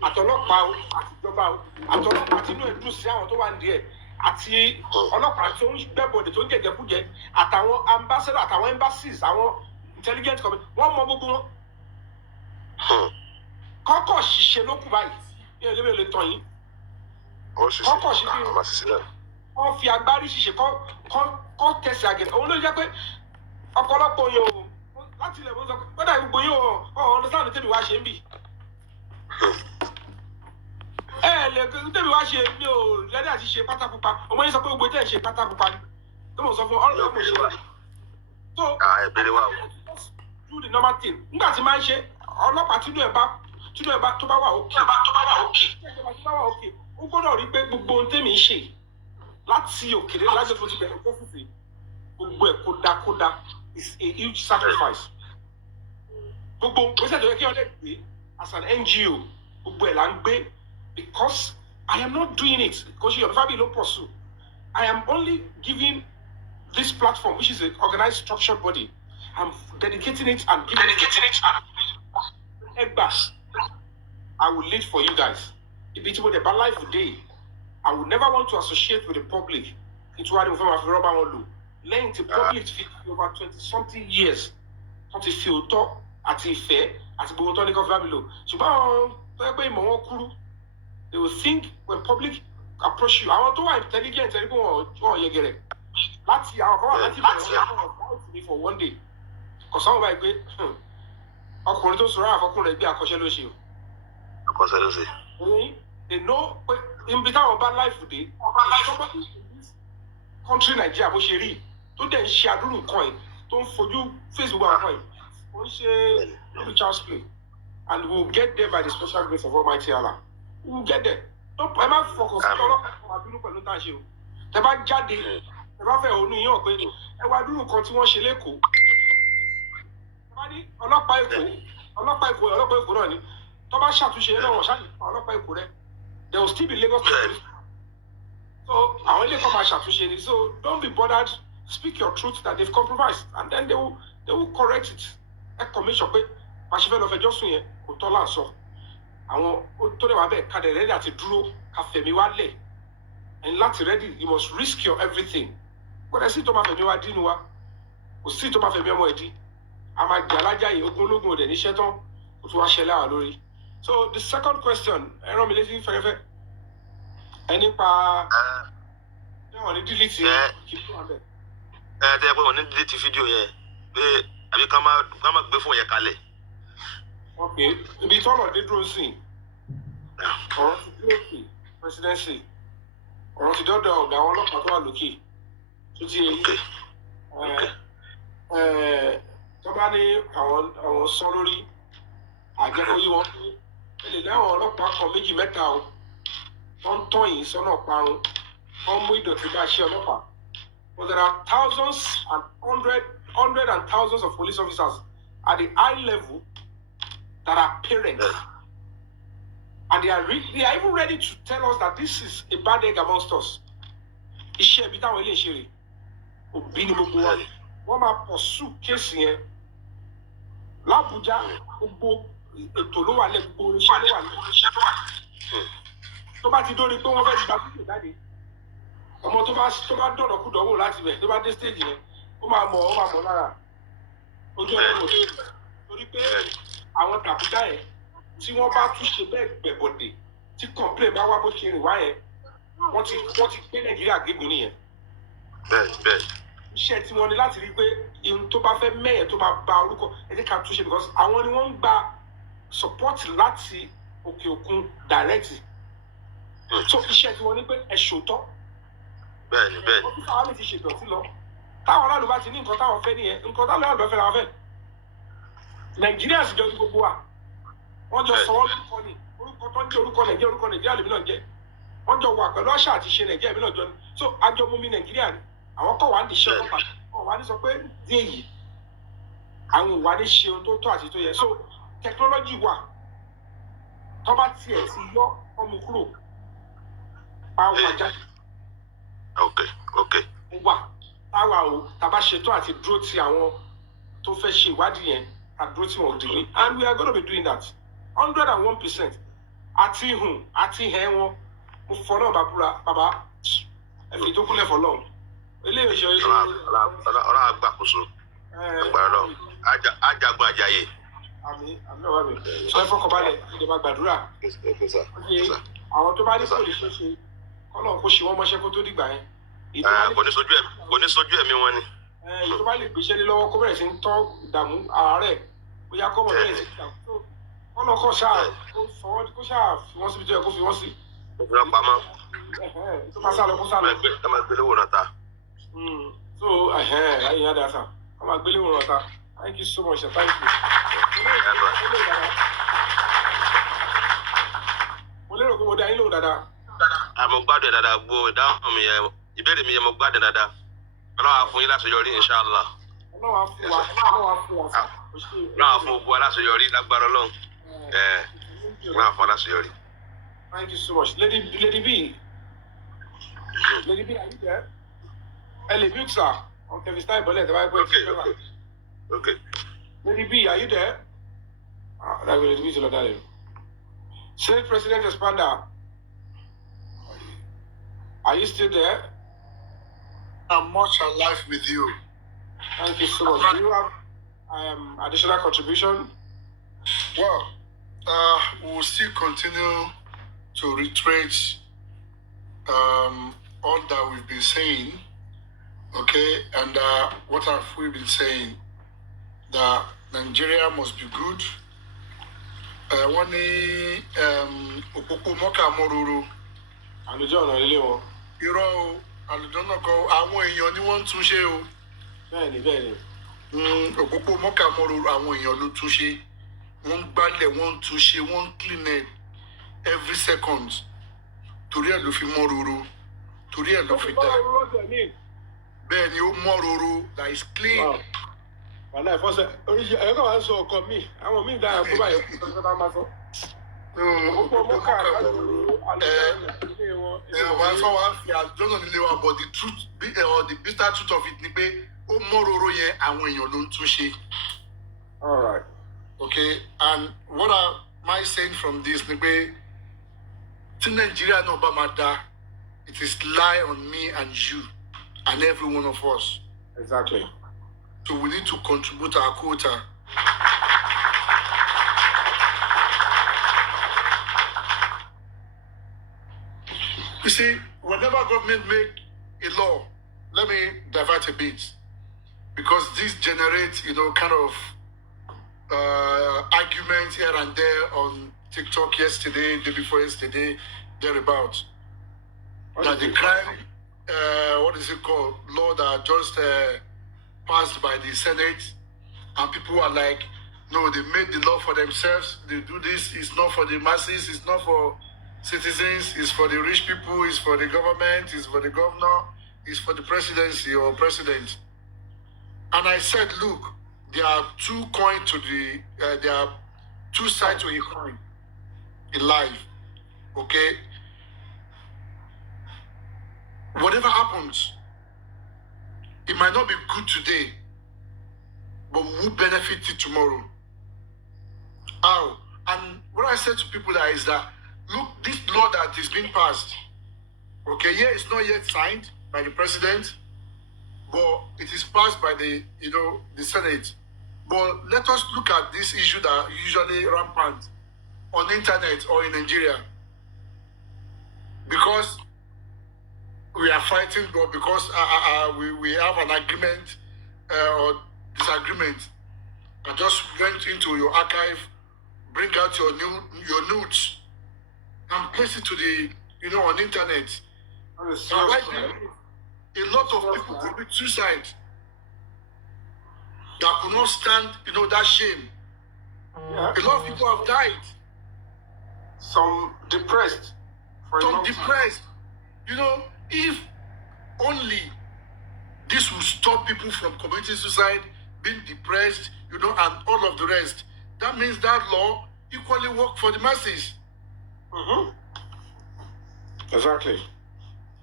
àtọlọ́pàá o àtijọba o àtọlọ́pàá tí inú ẹ̀ dùn sí àwọn tó wà nídìí ẹ̀ àti ọlọ́pàá tó ń gbẹ́bọ̀dẹ̀ tó ń jẹ̀jẹ̀kújẹ àtàwọn ambassador àtàwọn embassies àwọn intelligent company wọ́n mọ gbogbo wọn. kọ́kọ́ ṣiṣẹ́ ló kù báyìí bí ẹ̀ lè tàn yín. kọ́kọ́ ṣiṣẹ́ wọ́n fi agbárí ṣiṣẹ́ kọ́ tẹ̀sí àgẹ̀dẹ̀ òun ló jẹ́ pé ọ̀pọ̀lọpọ̀ yóò láti ilẹ̀ mọ́ sọ pé kọ́dà gbogbo yóò ọ̀hún sáà ní tèmi wá ṣe ń bì. Lè tèmi wá ṣe mi ò lẹ́dí àti ṣe pátápupa ọmọ yín sọ pé gbogbo tẹ̀ ń ṣe pátápupa ni tó mọ̀ sọ fún ọ̀rọ̀ ọmọ ṣe wá. so do the normal thing nígbà tí máa ń ṣe ọlọ́pàá tínú ẹ̀ bá tó bá wà òkè ó gbọ́dọ̀ rí pé gbogbo ohun tèmi ń ṣe láti òkèlè lájọ tó ti bẹ̀rẹ̀ jọ́sìsì gbogbo ẹ̀ kódà is a huge sacrifice. Gbogbo gbèsè tó yẹ kí wọ́n lè gbé as an NGO gbogbo ẹ̀ là ń gbé because I am not doing it because your family don't pursue. I am only giving this platform, which is an organized structured body. I'm dedicating it and giving it. I will lead for you guys. If it's with a bad life today, I would never want to associate with the public. It's why we have rubber on low. Learning to public over 20-something years. Not if you talk at a fair, at a botanic of family. So, they will think when public approach you. I want to be intelligent and go on, you get it. That's for one day. Because some of my great ọkùnrin tó sọ̀rọ̀ àfọkùnrin ẹgbẹ́ àkọsẹ́lóṣe o. They know in between bad life today. Somebody in this country Nigeria bó ṣe rí tó dẹ̀ ń ṣe àdúrú nǹkan ẹ̀ tó ń fojú Facebook àwọn nǹkan ẹ̀ ó ń ṣe no child's play and we will get there by the special grace of Almighty Allah. We will get there. Ẹ má fọkàn sí ọlọ́pàá àbínú pẹ̀lú tá a ṣe o. Tẹ bá jáde ẹ bá fẹ́ òun yín hàn pé ẹ wá àdúrú nǹkan tí wọ́n ṣe lẹ́kọ̀ọ́. Ọlọ́pàá Èkó náà ni tó bá ṣàtúnṣe náà wọ́n ṣáàtì ọlọ́pàá Èkó rẹ̀ there will still be Lagos police. So àwọn ilé kan máa ṣàtúnṣe ni so don't be bothered, speak your truth that they've compromised and then they will correct it. Ẹ kàn mí sọ pé pàṣẹfẹ́ lọ fẹjọ́ sùn yẹn kò tọ́ láǹsọ àwọn tó lè wà bẹ́ẹ̀ ká dẹ̀ rẹ́dí àti dúró ká fẹ̀mí wá lẹ̀ and láti rẹ́dí you must risk your everything kò dẹ̀ sí tó máa fẹ̀mí wá dínú wa kò sí tó máa fẹ̀mí ọmọ ẹ̀ dín a máa jẹ alájà yìí ogun ológun ọdẹ níṣẹ́ tán kó tún wá ṣẹlẹ̀ wà lórí. So the second question ẹ rán mi létí fẹ́rẹ́fẹ́ ẹ nípa ẹ wọ́n ní dílítì kí ló wà bẹ́ẹ̀. Ẹ tẹ́ pé wọ́n ní dílítì fídíò yẹn pé àbí ká má gbé fún yẹn kalẹ̀. Ok ibi tọ́lọ̀ dé dúró sí ọ̀rọ̀ ti dúró sí presidency ọ̀rọ̀ ti dọ́dọ̀ ọ̀gá àwọn ọlọ́pàá tó wà lókè tó ti yẹ tó bá ní àwọn sọ lórí àjẹkọ yìí wọn ẹ lè láwọn ọlọ́pàá kan méjì mẹ́ta o wọ́n ń tọ́ yìí sọ́nà parun wọ́n mú ìdọ̀tí bá ṣe ọlọ́pàá but there are thousands and hundred and thousands of police officers at the high level that are parents and they are even ready to tell us that this is a bad egg amongst us. Iṣẹ́ ibi táwọn ilé ìṣeré òbí ni gbogbo wa wọ́n máa pursue kéèsì yẹn l'Abuja gbogbo ètò ló wà lẹ gbogbo iṣẹ́ ló wà lẹ tó bá ti dórí pé wọ́n fẹ́ẹ́ gba fídíò jáde ọmọ tó bá dọ̀nà kú dánwò láti bẹ̀ tó bá dé stage yẹn ó máa mọ̀ lára ojú ọ̀rọ̀ torí pé àwọn tàbúdá yẹn tí wọ́n bá tún ṣe bẹ́ẹ̀ gbẹ̀bọ̀dẹ̀ tí complain bá wá bó ṣe rìn wá yẹn wọ́n ti gbé Nàìjíríà gégùn nìyẹn. Bẹ́ẹ̀. Iṣẹ́ tí wọ́n ní láti rí pé ihun tó bá fẹ́ mẹ́yẹ̀ tó máa ba orúkọ ẹ̀jẹ̀ ká túnṣe because àwọn ni wọ́n ń gba support láti òkè òkun direct. So iṣẹ́ tí wọ́n ní pé ẹ ṣòótọ́. Bẹ́ẹ̀ni. Wọ́n tún káwọn lè ti ṣèdọ̀tí lọ. Táwọn aráàlú bá ti ní nǹkan táwọn fẹ́ nìyẹn nǹkan táwọn aráàlú fẹ́ làwọn fẹ́. Nàìjíríà sì jọ ní gbogbo wa. Wọ́n jọ sọ wọ́n lórúkọ ni orúkọ tó ń jẹ́ orúkọ Nàìjíríà lèmi náà jẹ́. Wọ́n jọ wà pẹ̀lú àṣà àti ṣe Nàìjíríà mi náà jọ ni. So àjọ mú mi Nàìjíríà ni. Àwọn kọ̀ wá ní iṣẹ́ ọlọ́pàá wọn wá ní sọ pé dé yìí àwọn ìwà ní ṣe ohun tó tọ́ àti tó yẹ so technology wà tó bá tiẹ̀ ti yọ ọmọ kúrò Okay, okay. Wà táwa o tàbá ṣetán àti dúró ti àwọn tó fẹ́ ṣe ìwádìí yẹn àdúró tí wọ́n dìgbì and we are going to be doing that 101%. Àti wọn mo fọ náà bàbá ẹ̀fì tó kúnlẹ̀ fọlọ́run eléyìí ṣe ọ̀rọ̀ àgbàkóso ẹgbàá lọ ajagun àjàyè. àmì ọ̀rọ̀ mi sọ ẹ fọkànbalẹ̀ ìjọba gbàdúrà àwọn tó bá ní kò lè ṣe kọ́lọ́n kó ṣe wọ́n mọ́ṣẹ́ kó tó dìgbà yẹn. Kò ní sojú ẹ̀mí wọn ni. Èyí tó bá lè gbéṣẹ́ lé lọ́wọ́ kó bẹ̀rẹ̀ sí ń tọ́ ìdààmú àárẹ̀ bóyá kọ́ mọ̀ bẹ̀rẹ̀ sí ìdààmú kọ́lọ́n kọ́ ṣáà kó ṣáà fi wọ́n síbi tó yẹ kó fi wọ́n sí. Ìjọba pamọ́. Tó máa sálọ kó sálọ. Ẹ máa gbélé wòran ta. So ayé yẹn dá sá wọn máa gbélé wòran ta. Thank you so much, thank you. Mo lérò pé mo dá yín lóhùn dáadáa. Mo gbádùn ẹ̀ dáadáa gbó ìdáhùn mi yẹn ìbéèrè mi yẹn mo gbádùn dáadáa. Ọlọ́run á fún yín láṣeyọrí inshallah. Ọlọ́run á fún wa sá. Ọlọ́run á fún gbogbo aláṣeyọrí lágbára Ọlọ́run. Ọlọ́run á fún aláṣeyọrí. Thank you so much. Lady B, are you there? Mute, sir. Okay, we start bullet. Okay. Lady B, are you there? Lady B, Senate President Espander, are you still there? I'm much alive with you. Thank you so much. Do you have additional contribution? Well, we'll still continue to reiterate all that we've been saying, okay? And what have we been saying? That Nigeria must be good. Wọ́n ní òpópó mọ́kà mọ́roro. Àlùjọ ọ̀nà ilé wọn. Irọ́ o, àlùjọ náà kọ́ àwọn èèyàn ni wọ́n ń túnṣe o. Bẹ́ẹ̀ni. Òpópó mọ́kà mọ́roro àwọn èèyàn ló túnṣe. Wọ́n ń gbálẹ̀, wọ́n ń túnṣe, wọ́n ń clean it every second. Torí ẹ̀ ló fi mọ́roro. Torí ẹ̀ ló fi dá. Bẹ́ẹ̀ni ó mọ́roro that is clean. Wàhálà ìfọ́sẹ̀ oríṣi ẹ̀yọ́ kan wá ń sọ ọkọ mi àwọn míì dára kó báyìí kó tó bá máa sọ. Òpópó mọ́kà wọ́n sọ wá fi àjọ́nà nílé wa but the truth or the bitter truth of it ni pé ó mọ́roro yẹn àwọn èèyàn ló ń túnṣe. All right. Okay, and what am I saying from this ni pé tí Nàìjíríà náà bá máa dá it is lie on me and you and every one of us. Exactly. So we need to contribute our quota. You see, whenever government make a law, let me divert a bit, because this generates, kind of arguments here and there on TikTok yesterday, day before yesterday, thereabouts. That the crime, what is it called, law that just passed by the Senate, and people are like, no, they made the law for themselves. They do this. It's not for the masses. It's not for citizens. It's for the rich people. It's for the government. It's for the governor. It's for the presidency or president. And I said, look, there are two coins to there are two sides to a coin in life. Okay. Whatever happens, it might not be good today, but we will benefit it tomorrow. How? And what I said to people there is that, look, this law that is being passed, okay, yeah, it's not yet signed by the president, but it is passed by the Senate. But let us look at this issue that usually rampant on the internet or in Nigeria. Because we are fighting, but because we have an agreement or disagreement. I just went into your archive, bring out your notes, and place it to the on the internet. A lot of people commit suicide that could not stand, that shame. Yeah. A lot of people have died. Some depressed. Some depressed. If only this will stop people from committing suicide, being depressed, and all of the rest. That means that law equally work for the masses. Exactly.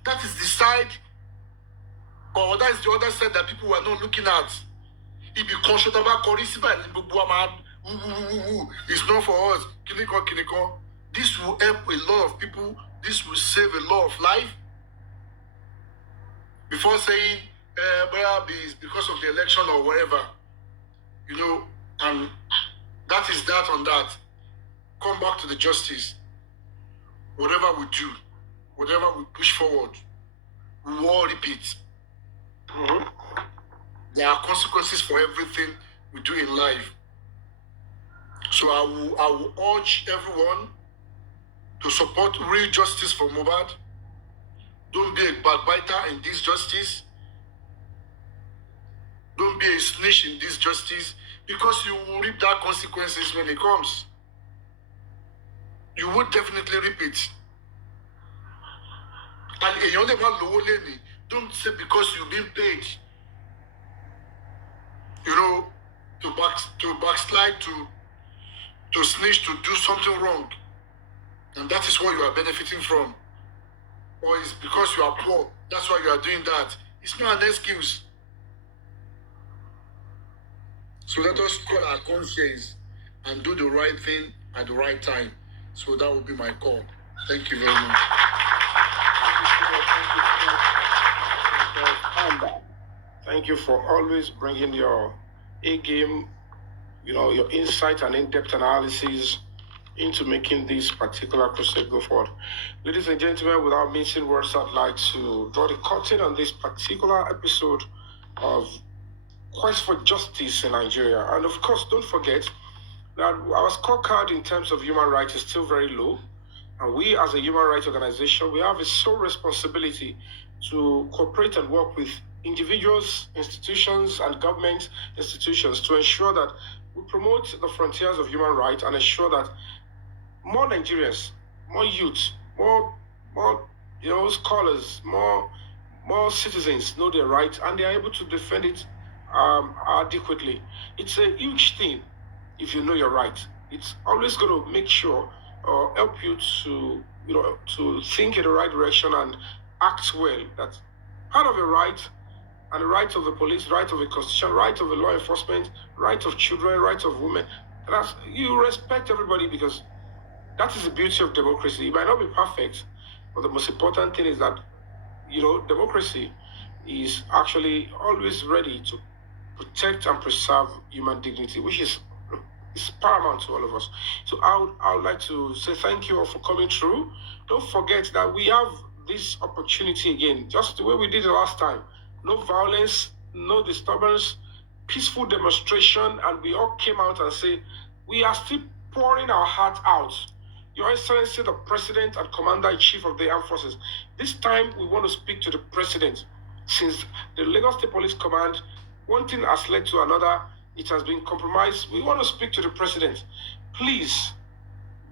That is the side, or that is the other side that people were not looking at. It be conscious about Korisiba and it's not for us. Kiniko. This will help a lot of people. This will save a lot of life. Before saying, it's because of the election or whatever, and that is that on that. Come back to the justice. Whatever we do, whatever we push forward, we will all repeat. There are consequences for everything we do in life. So I will urge everyone to support real justice for Mohbad. Don't be a backbiter in this justice. Don't be a snitch in this justice, because you will reap that consequences when it comes. You would definitely reap it. And don't say because you've been paid, to backslide, to snitch, to do something wrong. And that is what you are benefiting from. Or it's because you are poor, that's why you are doing that. It's not an excuse. So let us call our conscience and do the right thing at the right time. So that will be my call. Thank you very much. Thank you for always bringing your A game, your insight and in-depth analysis into making this particular crusade go forward. Ladies and gentlemen, without missing words, I'd like to draw the curtain on this particular episode of Quest for Justice in Nigeria. And of course, don't forget that our scorecard in terms of human rights is still very low. And we as a human rights organization, we have a sole responsibility to cooperate and work with individuals, institutions, and government institutions to ensure that we promote the frontiers of human rights and ensure that more Nigerians, more youth, more scholars, more citizens know their rights and they are able to defend it adequately. It's a huge thing if you know your right. It's always going to make sure or help you to think in the right direction and act well. That's part of your right, and the right of the police, right of the constitution, right of the law enforcement, right of children, right of women. That's, you respect everybody, because that is the beauty of democracy. It might not be perfect, but the most important thing is that democracy is actually always ready to protect and preserve human dignity, which is paramount to all of us. So I would like to say thank you all for coming through. Don't forget that we have this opportunity again, just the way we did the last time. No violence, no disturbance, peaceful demonstration, and we all came out and say, we are still pouring our heart out. Your Excellency, the President and Commander-in-Chief of the Armed Forces, this time we want to speak to the President. Since the Lagos State Police Command, one thing has led to another, it has been compromised. We want to speak to the President. Please,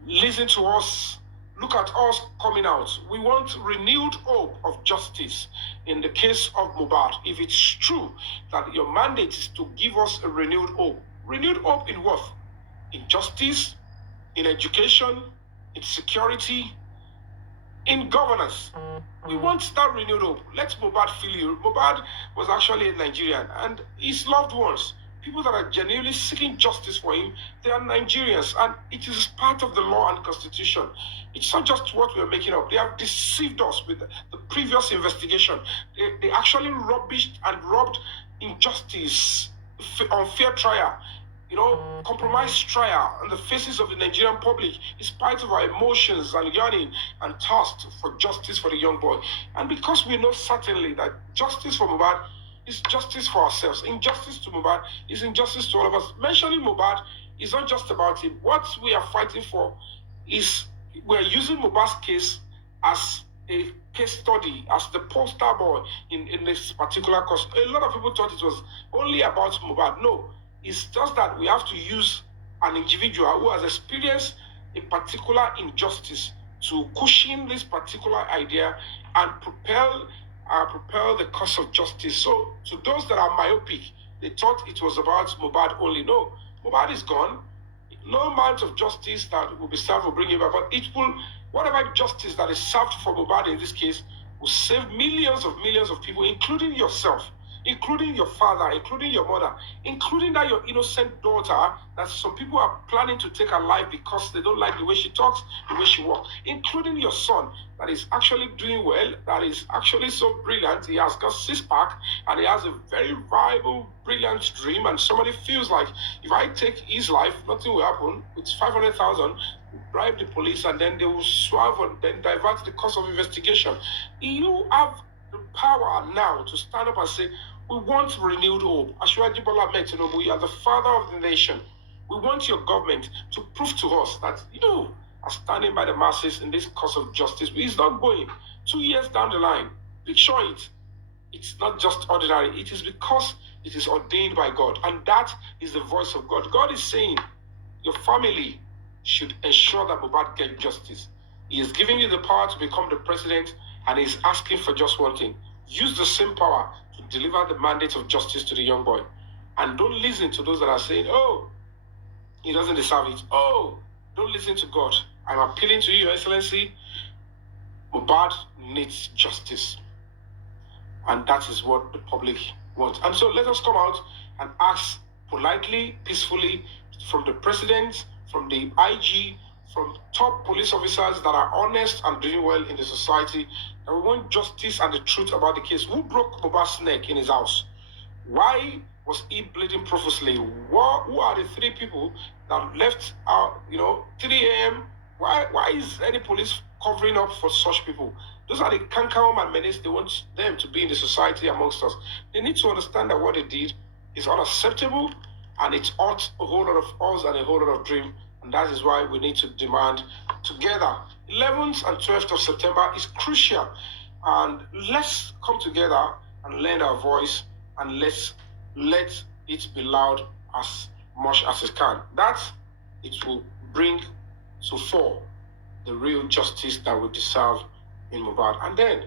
listen to us. Look at us coming out. We want renewed hope of justice in the case of Mohbad. If it's true that your mandate is to give us a renewed hope in what? In justice, in education, in security, in governance. We want that renewed hope. Let Mohbad feel you. Mohbad was actually a Nigerian, and his loved ones, people that are genuinely seeking justice for him, they are Nigerians, and it is part of the law and constitution. It's not just what we're making up. They have deceived us with the previous investigation. They actually rubbished and robbed injustice, unfair trial, compromised trial on the faces of the Nigerian public, in spite of our emotions and yearning and thirst for justice for the young boy. And because we know certainly that justice for Mohbad is justice for ourselves. Injustice to Mohbad is injustice to all of us. Mentioning Mohbad is not just about him. What we are fighting for is we're using Mohbad's case as a case study, as the poster boy in this particular cause. A lot of people thought it was only about Mohbad. No, it's just that we have to use an individual who has experienced a particular injustice to cushion this particular idea and propel the cause of justice. So to those that are myopic, they thought it was about Mohbad only. No, Mohbad is gone. No amount of justice that will be served will bring him back, but it will, whatever justice that is served for Mohbad in this case will save millions of people, including yourself, including your father, including your mother, including that your innocent daughter that some people are planning to take her life because they don't like the way she talks, the way she walks, including your son that is actually doing well, that is actually so brilliant. He has got six-pack and he has a very viable, brilliant dream, and somebody feels like if I take his life, nothing will happen. It's 500,000, bribe the police, and then they will swerve and then divert the course of investigation. You have the power now to stand up and say, we want renewed hope. Ashwaji Bola Ahmed Tinubu, you are the father of the nation. We want your government to prove to us that you are standing by the masses in this cause of justice. It's not going 2 years down the line. Picture it. It's not just ordinary. It is because it is ordained by God. And that is the voice of God. God is saying, your family should ensure that Mohbad gets justice. He is giving you the power to become the president, and he is asking for just one thing. Use the same power to deliver the mandate of justice to the young boy. And don't listen to those that are saying, oh, he doesn't deserve it. Oh, don't listen to God. I'm appealing to you, Your Excellency. Mohbad needs justice. And that is what the public wants. And so let us come out and ask politely, peacefully, from the president, from the IG, from top police officers that are honest and doing well in the society, that we want justice and the truth about the case. Who broke Mohbad's neck in his house? Why was he bleeding profusely? Who are the three people that left out, 3 a.m.? Why is any police covering up for such people? Those are the cankerworm and menace. They want them to be in the society amongst us. They need to understand that what they did is unacceptable, and it's hurt a whole lot of us and a whole lot of dream. And that is why we need to demand together. 11th and 12th of September is crucial. And let's come together and lend our voice, and let it be loud as much as it can. That it will bring to fore the real justice that we deserve in Mohbad. And then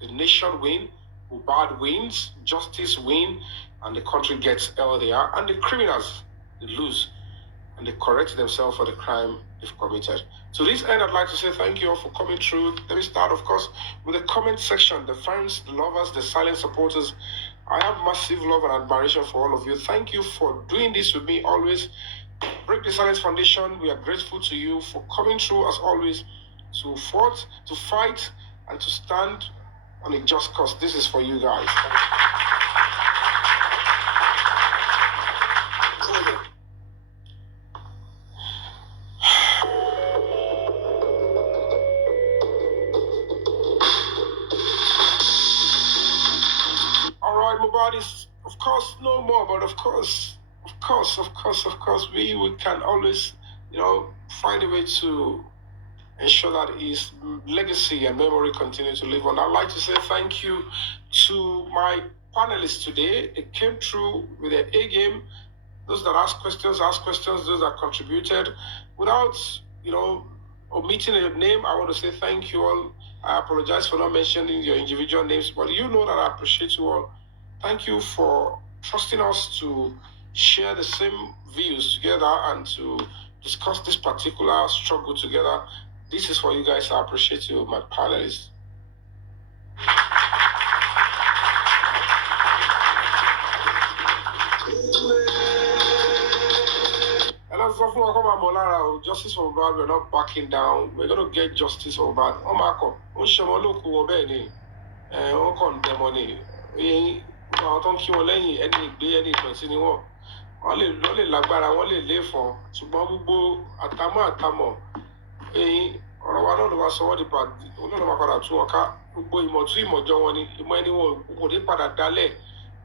the nation win, Mohbad wins, justice win, and the country gets LDR, and the criminals, they lose, and they correct themselves for the crime they've committed. To this end, I'd like to say thank you all for coming through. Let me start, of course, with the comment section. The fans, the lovers, the silent supporters. I have massive love and admiration for all of you. Thank you for doing this with me always. Break the Silence Foundation, we are grateful to you for coming through as always to fight, and to stand on a just cause. This is for you guys. All right, Mohbad is, of course, no more, but of course, we can always, find a way to ensure that his legacy and memory continue to live on. I'd like to say thank you to my panelists today. They came through with their A game. Those that asked questions, those that contributed. Without, omitting a name, I want to say thank you all. I apologize for not mentioning your individual names, but you know that I appreciate you all. Thank you for trusting us to share the same views together and to discuss this particular struggle together. This is for you guys. I appreciate you, my panelists. And as of now, justice for Mohbad, we're not backing down. We're going to get justice for Mohbad. Oh, Marco, oh, Shemoloku, Obeni, oh, Condemoni, I don't kill any person anymore. Only lágbára wọn lè lé fún ṣùgbọ́n gbogbo àtàmọ́ ọ̀rọ̀ wa náà ló wá sọ wọ́n di olóòrùn máa padà tún wọn ká gbogbo ìmọ̀ tún ìmọ̀jọ́ wọn ni ìmọ̀ ẹni wọn kò ní padà dálẹ̀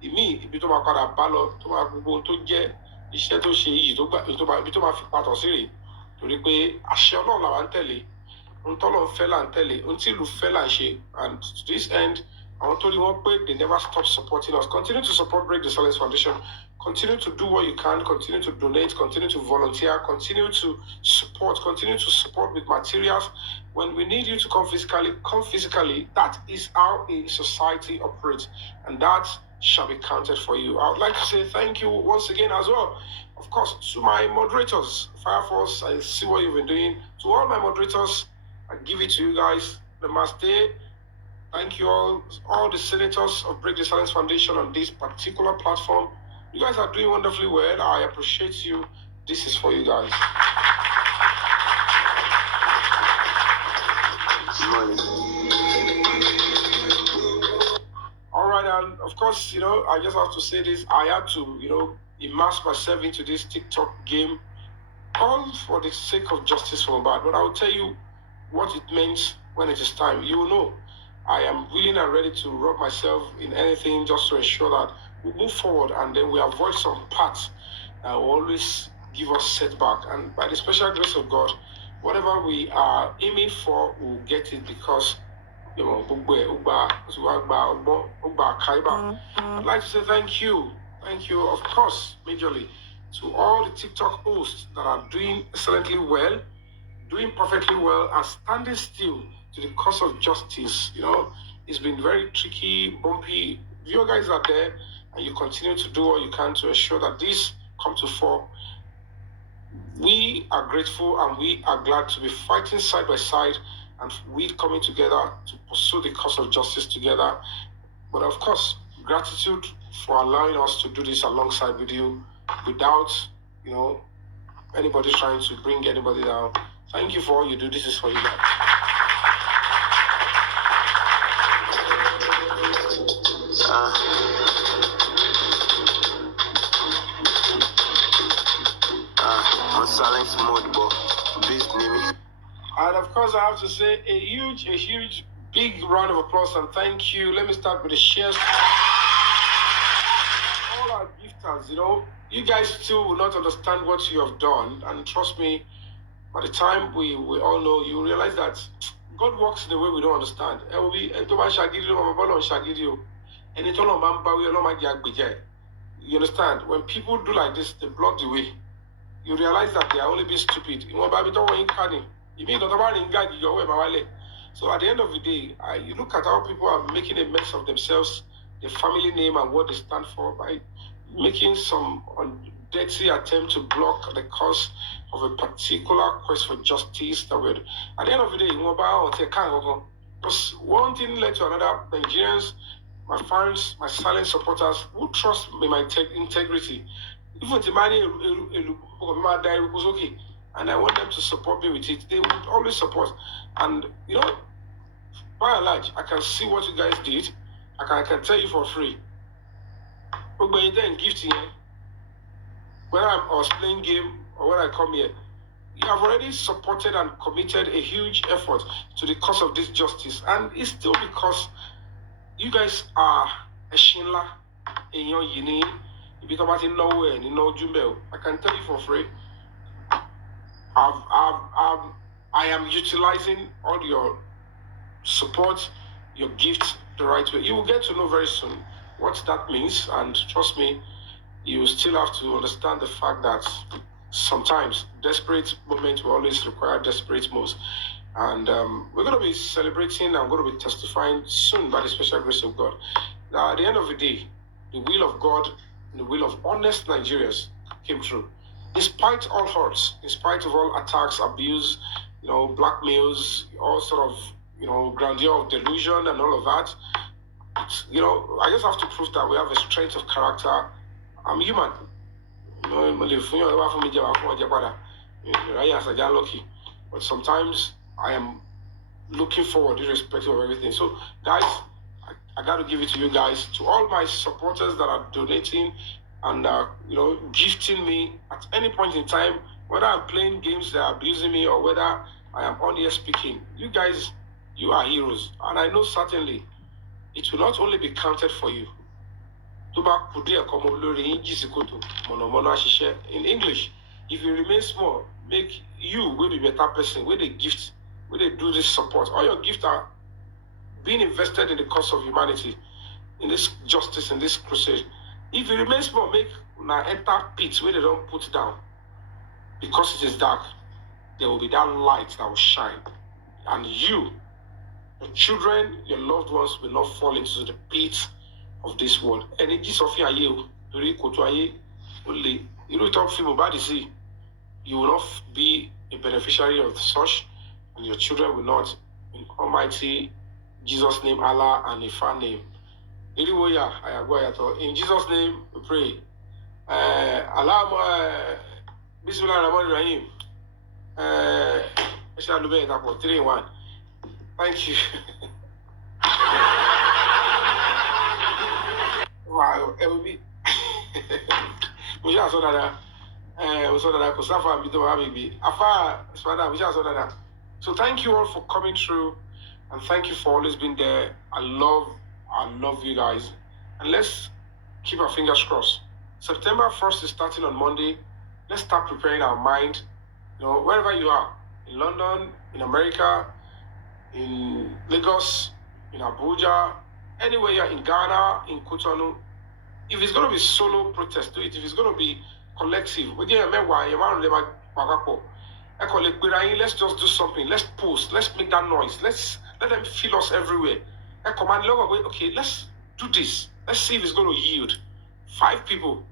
ìmí ibi tó máa padà bá lọ tó máa gbogbo tó jẹ́ iṣẹ́ tó ṣe yìí ibi tó máa fi patọ̀ sí rèé torí pé àṣẹ Ọlọ́run làwa ń tẹ̀lé ohun tọ́lọ́run fẹ́ là ń tẹ̀lé ohun tí ìlú fẹ́ là ń ṣe. And to this end, I want to one way, they never stop supporting us. Continue to support Break the Silence Foundation. Continue to do what you can. Continue to donate. Continue to volunteer. Continue to support. Continue to support with materials. When we need you to come physically, come physically. That is how a society operates. And that shall be counted for you. I would like to say thank you once again as well. Of course, to my moderators, Fire Force, I see what you've been doing. To all my moderators, I give it to you guys. Namaste. Thank you all the senators of Break the Silence Foundation on this particular platform. You guys are doing wonderfully well. I appreciate you. This is for you guys. All right, and of course, I just have to say this. I had to, immerse myself into this TikTok game, all for the sake of justice for Mohbad. But I will tell you what it means when it is time. You will know. I am willing and ready to rub myself in anything just to ensure that we move forward and then we avoid some paths that will always give us setback. And by the special grace of God, whatever we are aiming for, we'll get it because, I'd like to say thank you. Thank you, of course, majorly, to all the TikTok hosts that are doing excellently well, doing perfectly well, and standing still to the cause of justice. It's been very tricky, bumpy. You guys are there, and you continue to do what you can to ensure that this comes to fore. We are grateful and we are glad to be fighting side by side and we coming together to pursue the cause of justice together. But of course, gratitude for allowing us to do this alongside with you without, anybody trying to bring anybody down. Thank you for all you do. This is for you guys. On silence mode, but this name. And of course, I have to say a huge, big round of applause and thank you. Let me start with the shares. All our gifters, you guys still will not understand what you have done. And trust me, by the time we all know, you realize that God works in a way we don't understand. You understand? When people do like this, they block the way. You realize that they are only being stupid. So at the end of the day, you look at how people are making a mess of themselves, their family name and what they stand for by making some dirty attempt to block the cause of a particular quest for justice. At the end of the day, because one thing led to another. Nigerians, my fans, my silent supporters who trust me, my integrity. Even the money was okay. And I want them to support me with it. They would always support. And, by and large, I can see what you guys did. I can tell you for free. But when you're gifting, when I was playing game or when I come here, you have already supported and committed a huge effort to the cause of this justice. And it's still because you guys are a Shinla in your yini. If you're about in nowhere, in no Jumbel, I can tell you for free. I am utilizing all your support, your gifts the right way. You will get to know very soon what that means, and trust me, you still have to understand the fact that sometimes desperate moments will always require desperate moves. And we're going to be celebrating, I'm going to be testifying soon by the special grace of God. Now, at the end of the day, the will of God, the will of honest Nigerians came true. Despite all hurts, in spite of all attacks, abuse, blackmails, all sort of, grandeur of delusion and all of that, I just have to prove that we have a strength of character. I'm human. But sometimes I am looking forward irrespective of everything. So, guys, I got to give it to you guys, to all my supporters that are donating and gifting me at any point in time, whether I'm playing games that are abusing me or whether I am on here speaking. You guys, you are heroes. And I know certainly it will not only be counted for you. In English, if you remain small, make you will be a better person, with a gift, where they do this support. All your gifts are being invested in the cause of humanity, in this justice, in this crusade. If you remain small, make una enter pits where they don't put down. Because it is dark, there will be that light that will shine. And you, your children, your loved ones will not fall into the pits of this world. And it is of you, you will not be a beneficiary of such, and your children will not, in Almighty Jesus' name, Allah, and Ifa name. In Jesus' name, we pray. Allah, Bismillah Rahman Rahim. 3 in 1. Thank you. Wow, it will be. We just saw that. We saw that. Kusafa Bito Habibi. Afa Spada. We just saw that. So thank you all for coming through, and thank you for always being there. I love you guys, and let's keep our fingers crossed. September 1st is starting on Monday. Let's start preparing our mind. You know, wherever you are, in London, in America, in Lagos, in Abuja, anywhere you're in Ghana, in Cotonou. If it's going to be solo protest, do it. If it's going to be collective, let's just do something. Let's post. Let's make that noise. Let them feel us everywhere. Okay, let's do this. Let's see if it's going to yield. 5 people.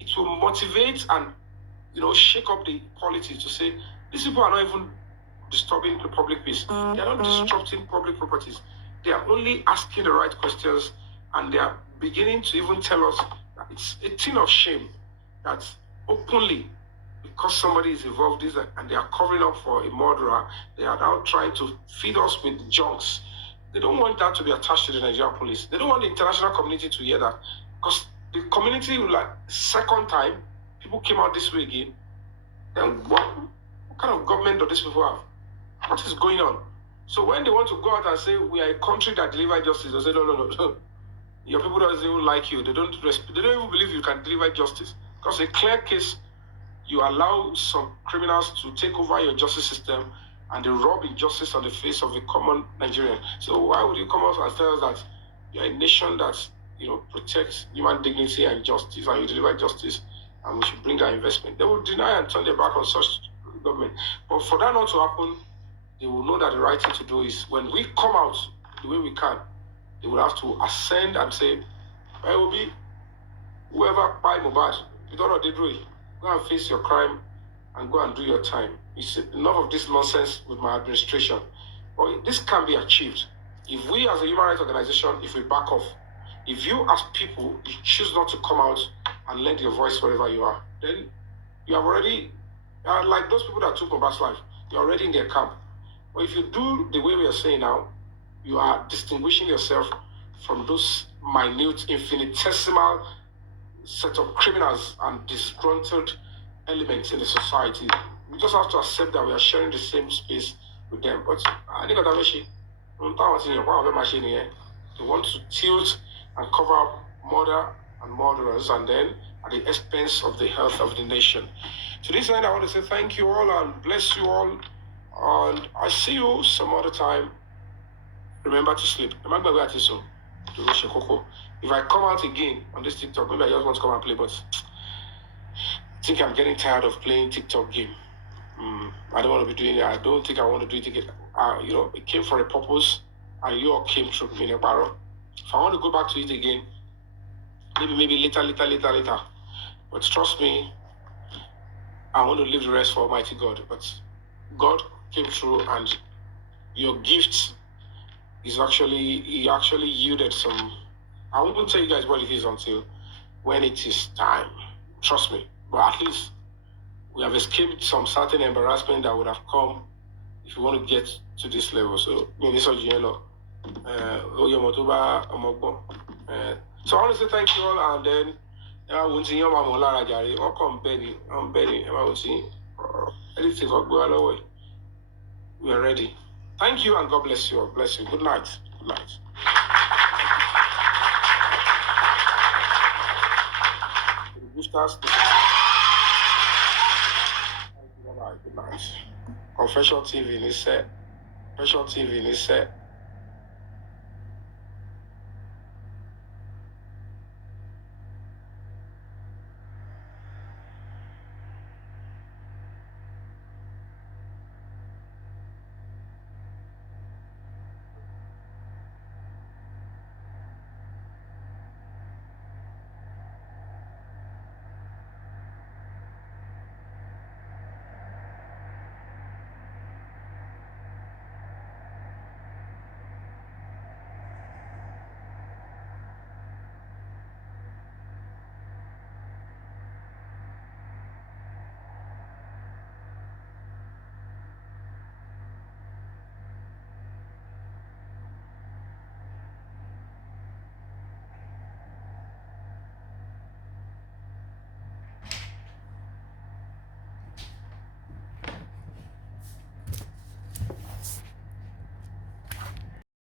It will motivate and, you know, shake up the politics to say, these people are not even disturbing the public peace. They are not disrupting public properties. They are only asking the right questions, and they are beginning to even tell us that it's a thing of shame that openly, because somebody is involved in this and they are covering up for a murderer, they are now trying to feed us with junks. They don't want that to be attached to the Nigerian police. They don't want the international community to hear that, because the community will, like, second time people came out this way again, then what kind of government do these people have? What is going on? So when they want to go out and say we are a country that delivers justice, they say no. Your people don't even like you. They don't even believe you can deliver justice. Because a clear case, you allow some criminals to take over your justice system, and they rub injustice on the face of a common Nigerian. So why would you come out and tell us that you're a nation that, you know, protects human dignity and justice, and you deliver justice, and we should bring our investment? They will deny and turn their back on such government. But for that not to happen, they will know that the right thing to do is, when we come out the way we can, they will have to ascend and say, I will be whoever buy Mubad, you don't know they do it. Go and face your crime and go and do your time. It's enough of this nonsense with my administration. But this can be achieved if we as a human rights organization, if we back off. If you as people, you choose not to come out and lend your voice wherever you are, then you have already, like those people that took Mubad's life, you're already in their camp. But if you do the way we are saying now, you are distinguishing yourself from those minute, infinitesimal set of criminals and disgruntled elements in the society. We just have to accept that we are sharing the same space with them. But I think they want to tilt and cover up murder and murderers, and then at the expense of the health of the nation. To this end, I want to say thank you all and bless you all. And I see you some other time. Remember to sleep. If I come out again on this TikTok, maybe I just want to come and play, but I think I'm getting tired of playing TikTok game. I don't want to be doing it. I don't think I want to do it again. You know, it came for a purpose, and you all came through me in a barrel. If I want to go back to it again, maybe later. But trust me, I want to leave the rest for Almighty God. But God came through, and your gift is actually yielded some. I won't tell you guys what it is until when it is time. Trust me. But at least we have escaped some certain embarrassment that would have come if you want to get to this level. So, so I want to say thank you all, and then we are ready. Thank you, and God bless you all. Bless you. Good night. Good night. Good night. Confession TV is set.